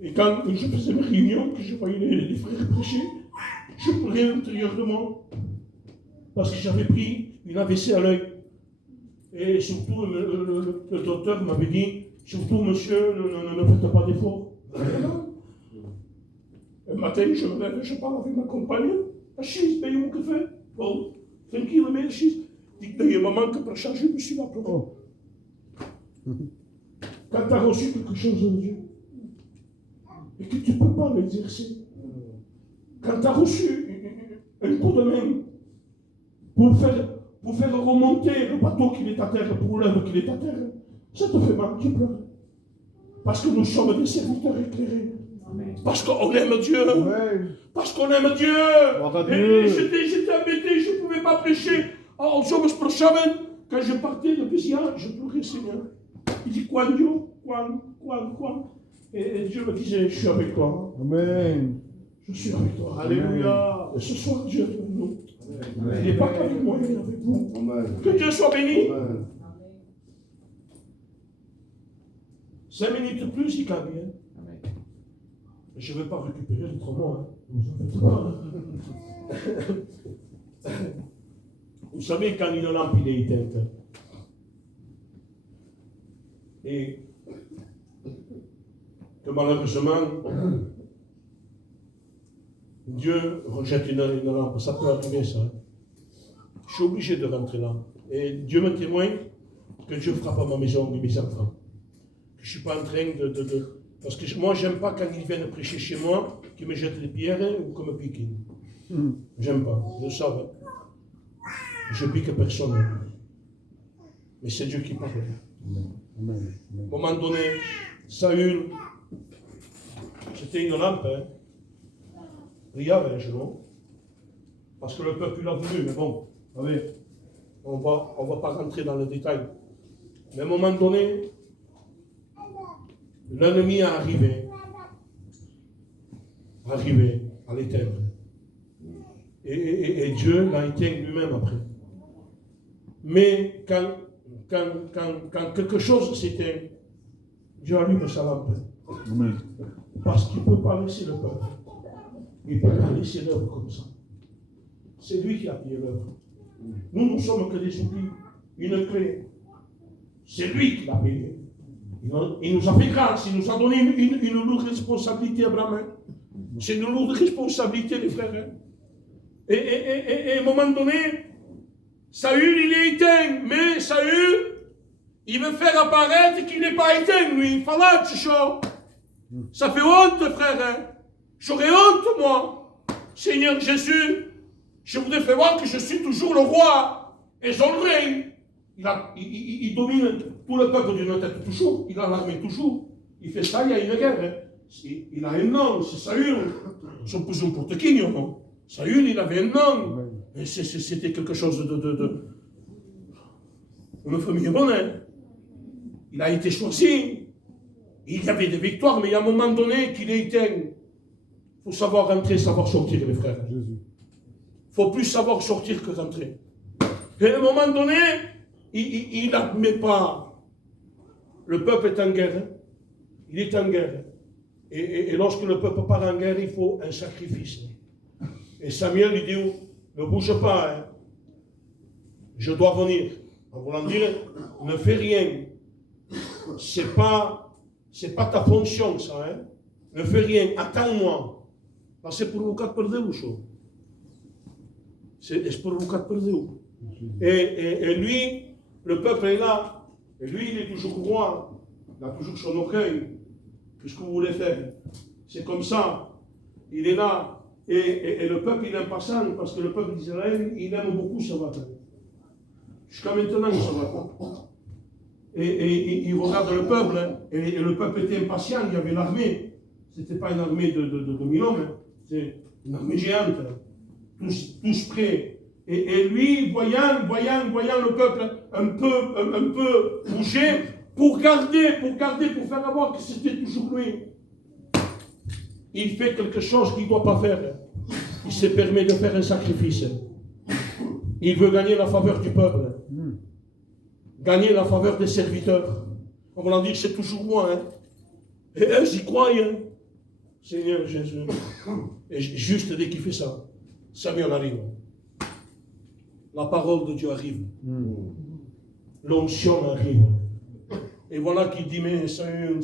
Et quand je faisais mes réunions, que je voyais les frères prêcher, je pleurais à l'intérieur de moi. Parce que j'avais pris une AVC à l'œil. Et surtout, le docteur m'avait dit, surtout monsieur, ne faites pas d'efforts. Un matin, je me lève, je parle avec ma compagne, assise, paye mon café. Bon, tranquille, mais assise. Je dis qu'il y a un moment que pour changer, je me suis là pleuré. Quand tu as reçu quelque chose de Dieu, et que tu ne peux pas l'exercer, quand tu as reçu un coup de main pour faire remonter le bateau qui est à terre, pour l'œuvre qui est à terre, ça te fait mal, tu pleures. Parce que nous sommes des serviteurs éclairés. Parce qu'on aime Dieu. Parce qu'on aime Dieu. Et j'étais embêté, je ne pouvais pas prêcher. Oh, je prochaine, quand je partais de Pessia, je pleurais, Seigneur. Il dit, quoi Dieu? Quoi? Et Dieu me disait, je suis avec toi. Amen. Je suis avec toi. Alléluia. Et ce soir, Dieu est avec nous. Il n'est pas qu'avec moi, il est avec vous. Amen. Que Dieu soit béni. Amen. 5 minutes plus, il casse bien. Je ne vais pas récupérer autrement. Vous savez, quand une lampe est éteinte, et que malheureusement, Dieu rejette une lampe. Ça peut arriver, ça. Hein. Je suis obligé de rentrer là. Et Dieu me témoigne que Dieu frappe à ma maison et mes enfants. Que je ne suis pas en train de... Parce que moi, j'aime pas quand ils viennent prêcher chez moi, qu'ils me jettent des pierres ou qu'on me pique. J'aime pas, je le savais. Je pique personne. Mais c'est Dieu qui parle. À un moment donné, Saül, c'était une lampe, hein. Il y avait un genou. Parce que le peuple l'a voulu, mais bon, vous savez, on va pas rentrer dans le détail. Mais à un moment donné, l'ennemi est arrivé à l'éteindre. Et Dieu l'a éteint lui-même après. Mais quand quelque chose s'éteint, Dieu allume sa lampe. Amen. Parce qu'il ne peut pas laisser le peuple. Il ne peut pas laisser l'œuvre comme ça. C'est lui qui a payé l'œuvre. Nous ne sommes que des outils, une clé. C'est lui qui l'a payé. Il nous a fait grâce, il nous a donné une lourde responsabilité, Abraham. C'est une lourde responsabilité, les frères. Et à un moment donné, Saül, il est éteint, mais Saül, il veut faire apparaître qu'il n'est pas éteint, lui. Fallait, chichot. Ça fait honte, frère. J'aurais honte, moi. Seigneur Jésus, je voudrais faire voir que je suis toujours le roi et son règne. Il domine tout le peuple d'une tête toujours. Il a l'armée toujours. Il fait ça, il y a une guerre. Il a un nom, c'est Saül. Ils sont plus n'importe qui, non? Saül, il avait un nom. Et c'était quelque chose de... Une famille bonne. Il a été choisi. Il y avait des victoires, mais il y a un moment donné qu'il est éteint. Il faut savoir rentrer, savoir sortir, les frères. Il ne faut plus savoir sortir que rentrer. Et à un moment donné, il n'admet pas. Le peuple est en guerre. Il est en guerre. Et lorsque le peuple part en guerre, il faut un sacrifice. Et Samuel lui dit, ne bouge pas, hein. Je dois venir. En voulant dire, ne fais rien. C'est pas ta fonction, ça. Hein. Ne fais rien, attends-moi. Parce que c'est pour vous quatre perdus, chaud. C'est pour vous quatre perdus. Et lui, le peuple est là. Et lui, il est toujours roi. Il a toujours son orgueil. Qu'est-ce que vous voulez faire? C'est comme ça. Il est là. Et le peuple, il est impatient parce que le peuple d'Israël, il aime beaucoup ce matin. Jusqu'à maintenant, ça va pas. Et il regarde le peuple, hein, et le peuple était impatient, il y avait l'armée. Ce n'était pas une armée de 1000 hommes, hein, c'est une armée géante, hein, tous prêts. Et lui, voyant le peuple un peu bouger, pour faire voir que c'était toujours lui. Il fait quelque chose qu'il ne doit pas faire. Il se permet de faire un sacrifice. Il veut gagner la faveur du peuple. Gagner la faveur des serviteurs. On va leur dire, c'est toujours moi. Hein. Et eux, j'y croient. Hein. Seigneur Jésus. Et juste dès qu'il fait ça, Samuel arrive. La parole de Dieu arrive. L'onction arrive. Et voilà qu'il dit, mais Saül,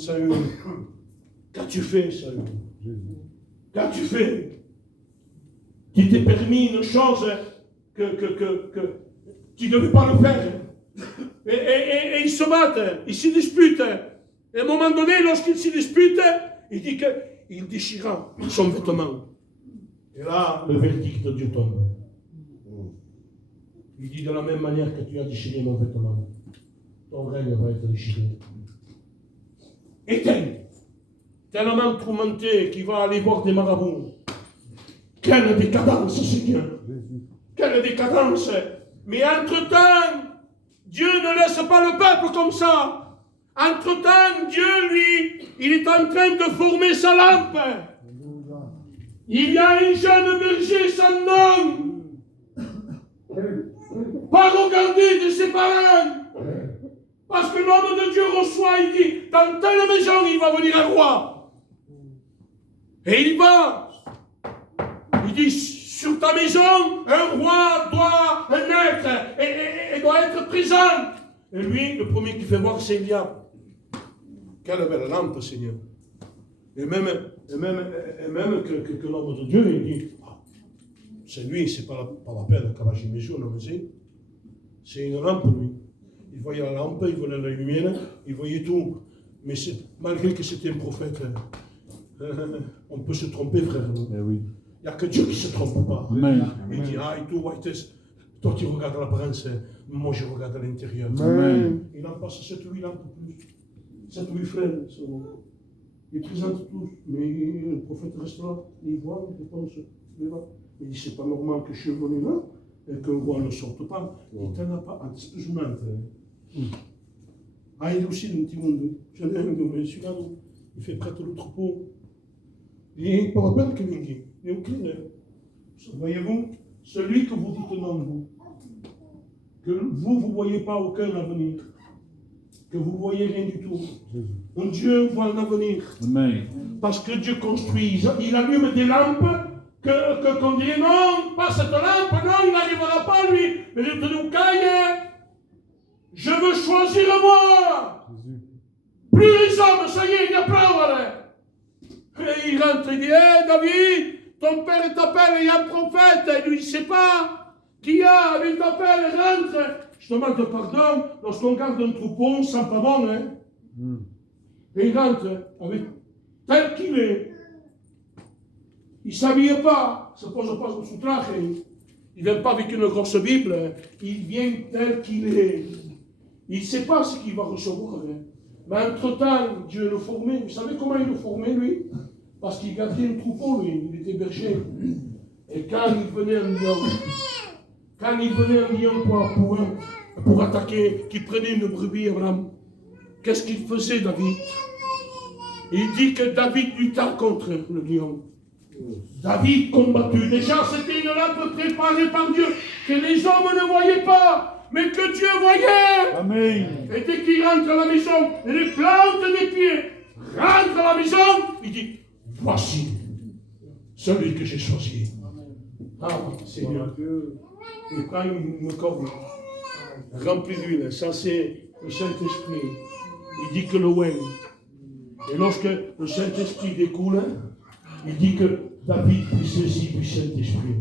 qu'as-tu fait, Saül? Qu'as-tu fait? Tu t'es permis une chose que tu ne devais pas le faire. Et ils se battent, ils se disputent. Et à un moment donné, lorsqu'ils se disputent, il dit qu'il déchira son vêtement. Et là, le verdict de Dieu tombe. Il dit de la même manière que tu as déchiré mon vêtement, ton règne va être déchiré. Éteint, tellement tourmenté qu'il va aller voir des marabouts. Quelle décadence, Seigneur! Quelle décadence! Mais entre-temps, Dieu ne laisse pas le peuple comme ça. Entre-temps, Dieu, lui, il est en train de former sa lampe. Il y a un jeune berger sans nom. Pas regarder de ses parents. Parce que l'homme de Dieu reçoit, il dit, dans telle maison, il va venir un roi. Et il va. Il dit, sur ta maison, un roi doit naître et doit être présent. Et lui, le premier qui fait voir, c'est Eliab. Quelle belle lampe, Seigneur. Et même que l'homme de Dieu, il dit, ah c'est lui, c'est pas la peine qu'à la mesure, non, mais c'est une lampe, lui. Il voyait la lampe, il voyait la lumière, il voyait tout. Mais malgré que c'était un prophète, on peut se tromper, frère. Oui. Il n'y a que Dieu qui ne se trompe pas. Amen. Il dit, ah, et tout, toi tu regardes l'apparence, moi je regarde à l'intérieur. Amen. Il en passe 7-8 lampes plus. 7-8 frères. Il présente tous. Mais le prophète reste là, il voit, il pense, il est là. Il dit, c'est pas normal que je suis venu là et que voix ne sorte pas. Il t'en a pas un petit peu. Ah, il est aussi un petit monde. J'en ai un, mais celui-là, il fait prêtre le troupeau. Il ne parle pas de Kevingi. Il est au clin. Voyez-vous, celui que vous dites non, vous, que vous ne voyez pas aucun avenir, que vous ne voyez rien du tout. Mon Dieu voit l'avenir. Amen. Parce que Dieu construit, il allume des lampes qu'on dit non, pas cette lampe, non, il n'arrivera pas lui. Mais je te dis, Caille, je veux choisir moi. Plus les hommes, ça y est, il y a peur. Et il rentre, il dit, hé David, ton père t'appelle, il y a un prophète. Et lui, il ne sait pas qui y a, il t'appelle, rentre. Je demande pardon, lorsqu'on garde un troupeau, on sent pas bon, hein. Et il rentre avec tel qu'il est. Il ne s'habille pas, il ne se pose pas sous traje. Il ne vient pas avec une grosse Bible, il vient tel qu'il est. Il ne sait pas ce qu'il va recevoir. Hein. Mais entre-temps, Dieu le formait. Vous savez comment il le formait, lui? Parce qu'il gardait un troupeau, lui. Il était berger. Et quand il venait un lion, pour attaquer, qui prenait une brebis, Abraham, qu'est-ce qu'il faisait, David? Il dit que David lutta contre le lion. David combattu. Déjà, c'était une lampe préparée par Dieu, que les hommes ne voyaient pas, mais que Dieu voyait. Amen. Et dès qu'il rentre à la maison, et les plantes des pieds, rentre à la maison, il dit, voici celui que j'ai choisi. Ah, Seigneur. Il prend une corne remplie d'huile, ça c'est le Saint-Esprit. Il dit que le win. Et lorsque le Saint-Esprit découle, il dit que David prit ceci du Saint-Esprit.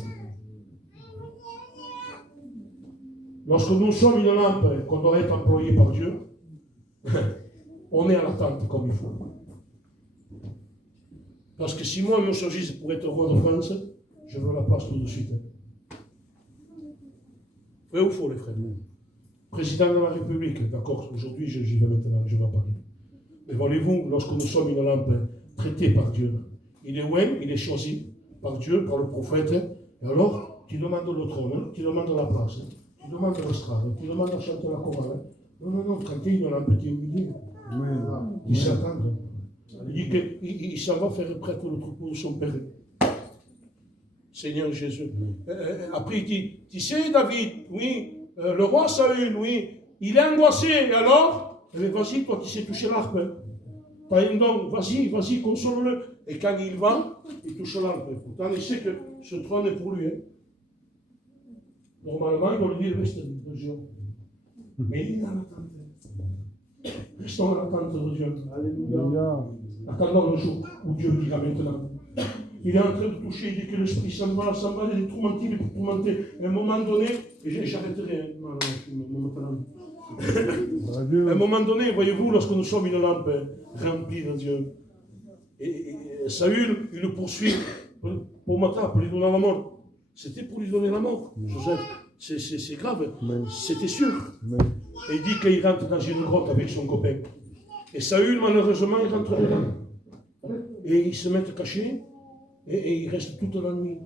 Lorsque nous sommes une lampe qu'on doit être employée par Dieu, on est à l'attente comme il faut. Parce que si moi je me choisis pour être roi de France, je veux la place tout de suite. Vrai ou faux, les frères? Président de la République, d'accord, aujourd'hui j'y vais maintenant, je vais à Paris. Mais voyez-vous, lorsque nous sommes une lampe traitée par Dieu, il est loin, il est choisi par Dieu, par le prophète, et alors tu demandes le trône, tu demandes la place, tu demandes l'estrade, tu demandes à chanter la chorale. Non, quand il y a une lampe, tu es humilié. Il s'attend. Il dit qu'il s'en va faire prêtre le troupeau de son père. Seigneur Jésus. Après il dit, tu sais David, oui, le roi Saül, oui, il est angoissé, et alors, vas-y, toi qui sais toucher l'arpe. T'as un don, vas-y, console-le. Et quand il va, il touche l'arpe. Pourtant, il sait que ce trône est pour lui. Hein. Normalement, il doit lui dire, reste de Dieu. Mais il est en attente. Restons en attente de Dieu. Alléluia. Attendons le jour où Dieu dira maintenant. Il est en train de toucher, il dit que l'esprit s'en va, il est tourmenté, il est tourmenté. À un moment donné, et j'arrêterai. À un moment donné, voyez-vous, lorsque nous sommes une lampe remplie de Dieu, et Saül, il le poursuit pour m'attraper, pour lui donner la mort. C'était pour lui donner la mort, Joseph. C'est grave, c'était sûr. Et il dit qu'il rentre dans une grotte avec son copain. Et Saül, malheureusement, il rentre dedans. Et ils se mettent cachés, et il reste toute la nuit.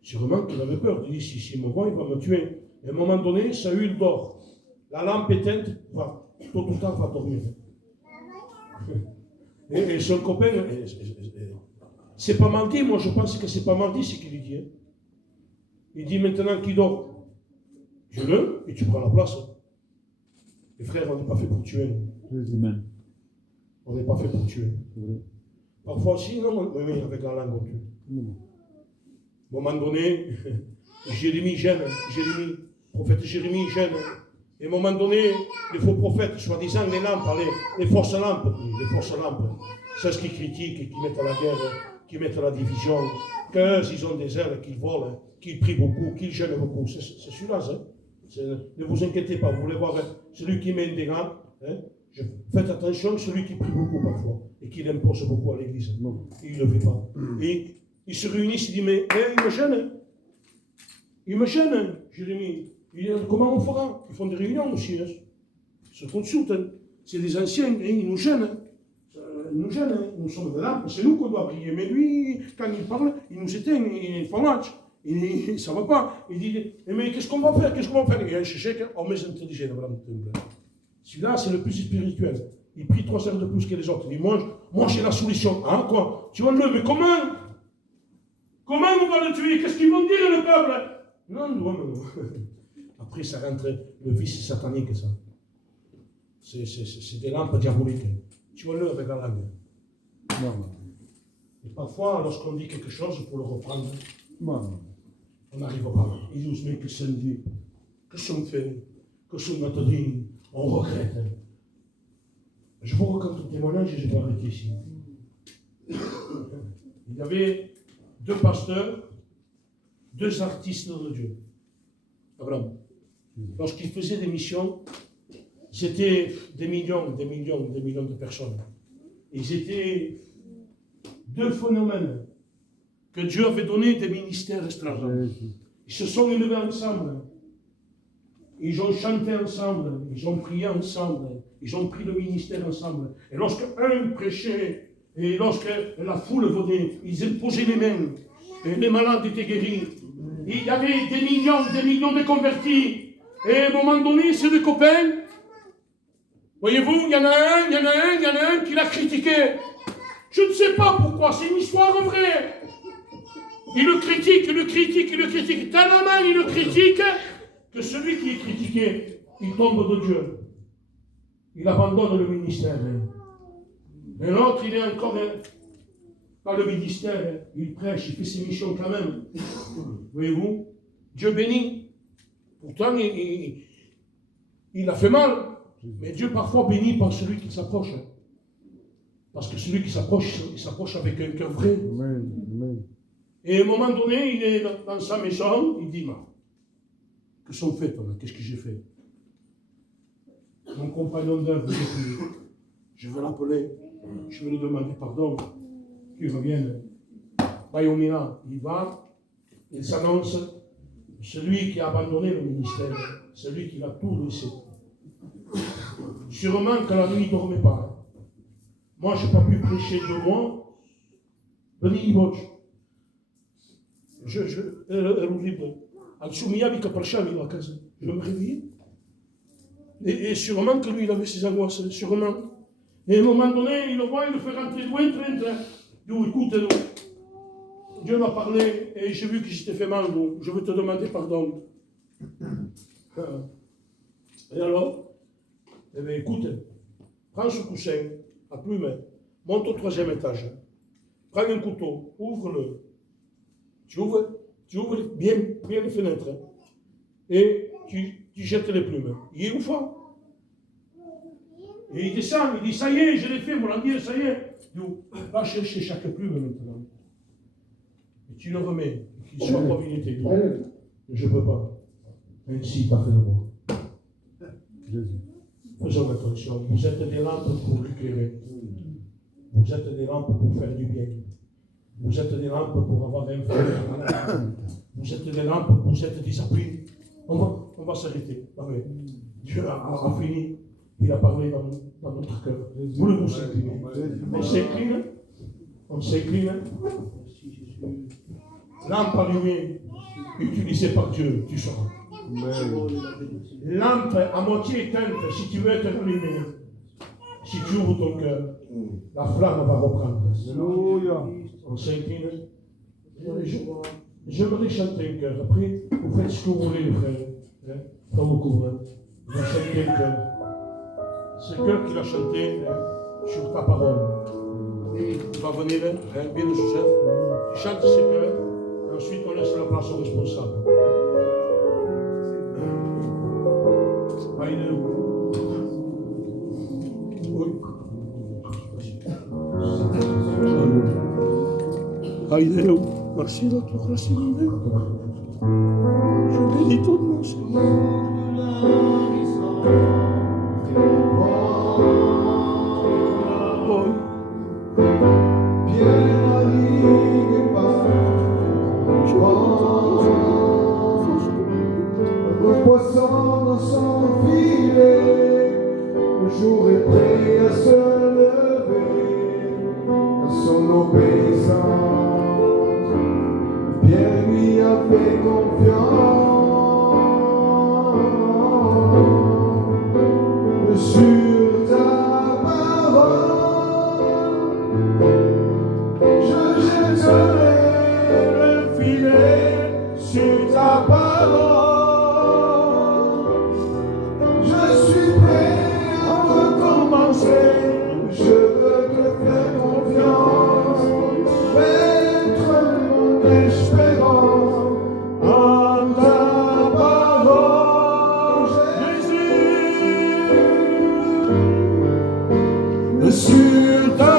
Sûrement qu'il avait peur. Il dit, si me voit, il va me tuer. Et à un moment donné, Saül dort. La lampe éteinte, tôt ou tard, va dormir. Et son copain, c'est pas mal dit, moi je pense que c'est pas mal dit ce qu'il lui dit. Hein. Il dit maintenant qu'il dort, je le, et tu prends la place. Les frères, on n'est pas fait pour tuer. Amen. On n'est pas fait pour tuer. Parfois aussi, non, oui, avec la langue on tue. À un moment donné, Jérémie gêne, prophète Jérémie gêne. Et à un moment donné, les faux prophètes, soi-disant les lampes, les fausses lampes, c'est ce qui critiquent, qui mettent à la guerre, qui mettent à la division, qu'ils ont des ailes, qu'ils volent, qui prie beaucoup, qui jeûne beaucoup. C'est celui-là, hein. Ne vous inquiétez pas, vous voulez voir celui qui met des gants. Hein. Faites attention, celui qui prie beaucoup parfois et qui l'impose beaucoup à l'église. Il ne le fait pas. Et ils se réunissent, il dit, mais il me gêne. Hein. Il me gêne, hein, Jérémie. Il dit, comment on fera? Ils font des réunions aussi. Hein. Ils se consultent. Hein. C'est des anciens, hein, ils nous gênent. Hein. Ils nous gênent. Hein. Nous sommes de lampes, c'est nous qu'on doit briller. Mais lui, quand il parle, il nous éteint, il fait match. Ça ne va pas. Il dit, mais qu'est-ce qu'on va faire? Qu'est-ce qu'on va faire? Il y a un chèque, on met intelligent dans le temple. Celui-là, c'est le plus spirituel. Il prie 3 heures de plus que les autres. Il dit, moi j'ai la solution. Hein, quoi? Tu vois le, mais comment? Comment on va le tuer? Qu'est-ce qu'ils vont dire, le peuple? Non. Après, ça rentre le vice satanique, ça. C'est des lampes diaboliques. Tu vois le avec la langue. Et parfois, lorsqu'on dit quelque chose pour le reprendre, on n'arrive pas. Ils disent, mais que ça me dit? Que ça me fait? Que ça me dit? On regrette. Je vous raconte un témoignage et je vais arrêter ici. Il y avait 2 pasteurs, 2 artistes de Dieu. Abraham. Lorsqu'ils faisaient des missions, c'était des millions de personnes. Ils étaient 2 phénomènes que Dieu avait donné des ministères extraordinaires. Ils se sont élevés ensemble. Ils ont chanté ensemble, ils ont prié ensemble, ils ont pris le ministère ensemble. Et lorsque un prêchait, et lorsque la foule venait, ils imposaient les mains, et les malades étaient guéris. Il y avait des millions de convertis. Et à un moment donné, ces 2 copains, voyez-vous, il y en a un qui l'a critiqué. Je ne sais pas pourquoi, c'est une histoire vraie. Il le critique, tellement il le critique, que celui qui est critiqué, il tombe de Dieu. Il abandonne le ministère. Et l'autre, il est encore dans le ministère. Il prêche, il fait ses missions quand même. Voyez-vous, Dieu bénit. Pourtant, il a fait mal. Mais Dieu parfois bénit par celui qui s'approche. Parce que celui qui s'approche, il s'approche avec un cœur vrai. Et à un moment donné, il est dans sa maison, il dit, que sont faits, qu'est-ce que j'ai fait? Mon compagnon d'œuvre, je vais l'appeler, je vais lui demander pardon, qu'il revienne. Bayomina, il va, il s'annonce, celui qui a abandonné le ministère, celui qui a tout laissé. Sûrement que la nuit, il ne dormait pas. Moi, je n'ai pas pu prêcher 2 mois. Beni Iboch. Elle ouvre libre. Je me réveillais. Et sûrement que lui, il avait ses angoisses, sûrement. Et à un moment donné, il le voit, il le fait rentrer loin. D'où, écoute, Dieu m'a parlé et j'ai vu que j'étais fait mal, donc je veux te demander pardon. Et alors, eh bien, écoute, prends ce coussin à plume, monte au 3e étage, prends un couteau, ouvre-le. Tu ouvres bien les fenêtres et tu jettes les plumes. Il est une fois. Et il descend, il dit, ça y est, je l'ai fait, mon Dieu, ça y est. Va chercher chaque plume maintenant. Et tu le remets, qu'il soit comme il était. Je ne peux pas. Ainsi, t'as fait de moi. Jésus. Faisons attention, vous êtes des lampes pour éclairer. Vous êtes des lampes pour faire du bien. Vous êtes des lampes pour avoir un frère. Vous êtes des lampes, vous êtes des appuis. On va s'arrêter. Dieu a fini. Il a parlé dans notre cœur. Voulez-vous s'incliner? On s'incline. Lampe allumée, utilisée par Dieu, tu seras. Lampe à moitié éteinte, si tu veux être allumé, si tu ouvres ton cœur, la flamme va reprendre. Alléluia. On s'incline. J'aimerais chanter un cœur. Après, vous faites ce que vous voulez, frère. Dans vos couvreurs. Vous chantez un cœur. C'est le cœur qu'il a chanté sur ta parole. Tu vas venir, bien de Joseph. Tu chantes ce cœur. Et ensuite, on laisse la place au responsable. Alléluia. Oui. Alléluia. Merci, docteur. Merci, Je bénis ton nom, Seigneur. Reposant dans son filet, le jour est prêt à se lever, à son obéissance. Pierre lui a fait confiance sur ta parole. Je jetterai le filet sur ta parole. Je veux te faire confiance, mettre mon espérance en ta parole, Jésus, sur ta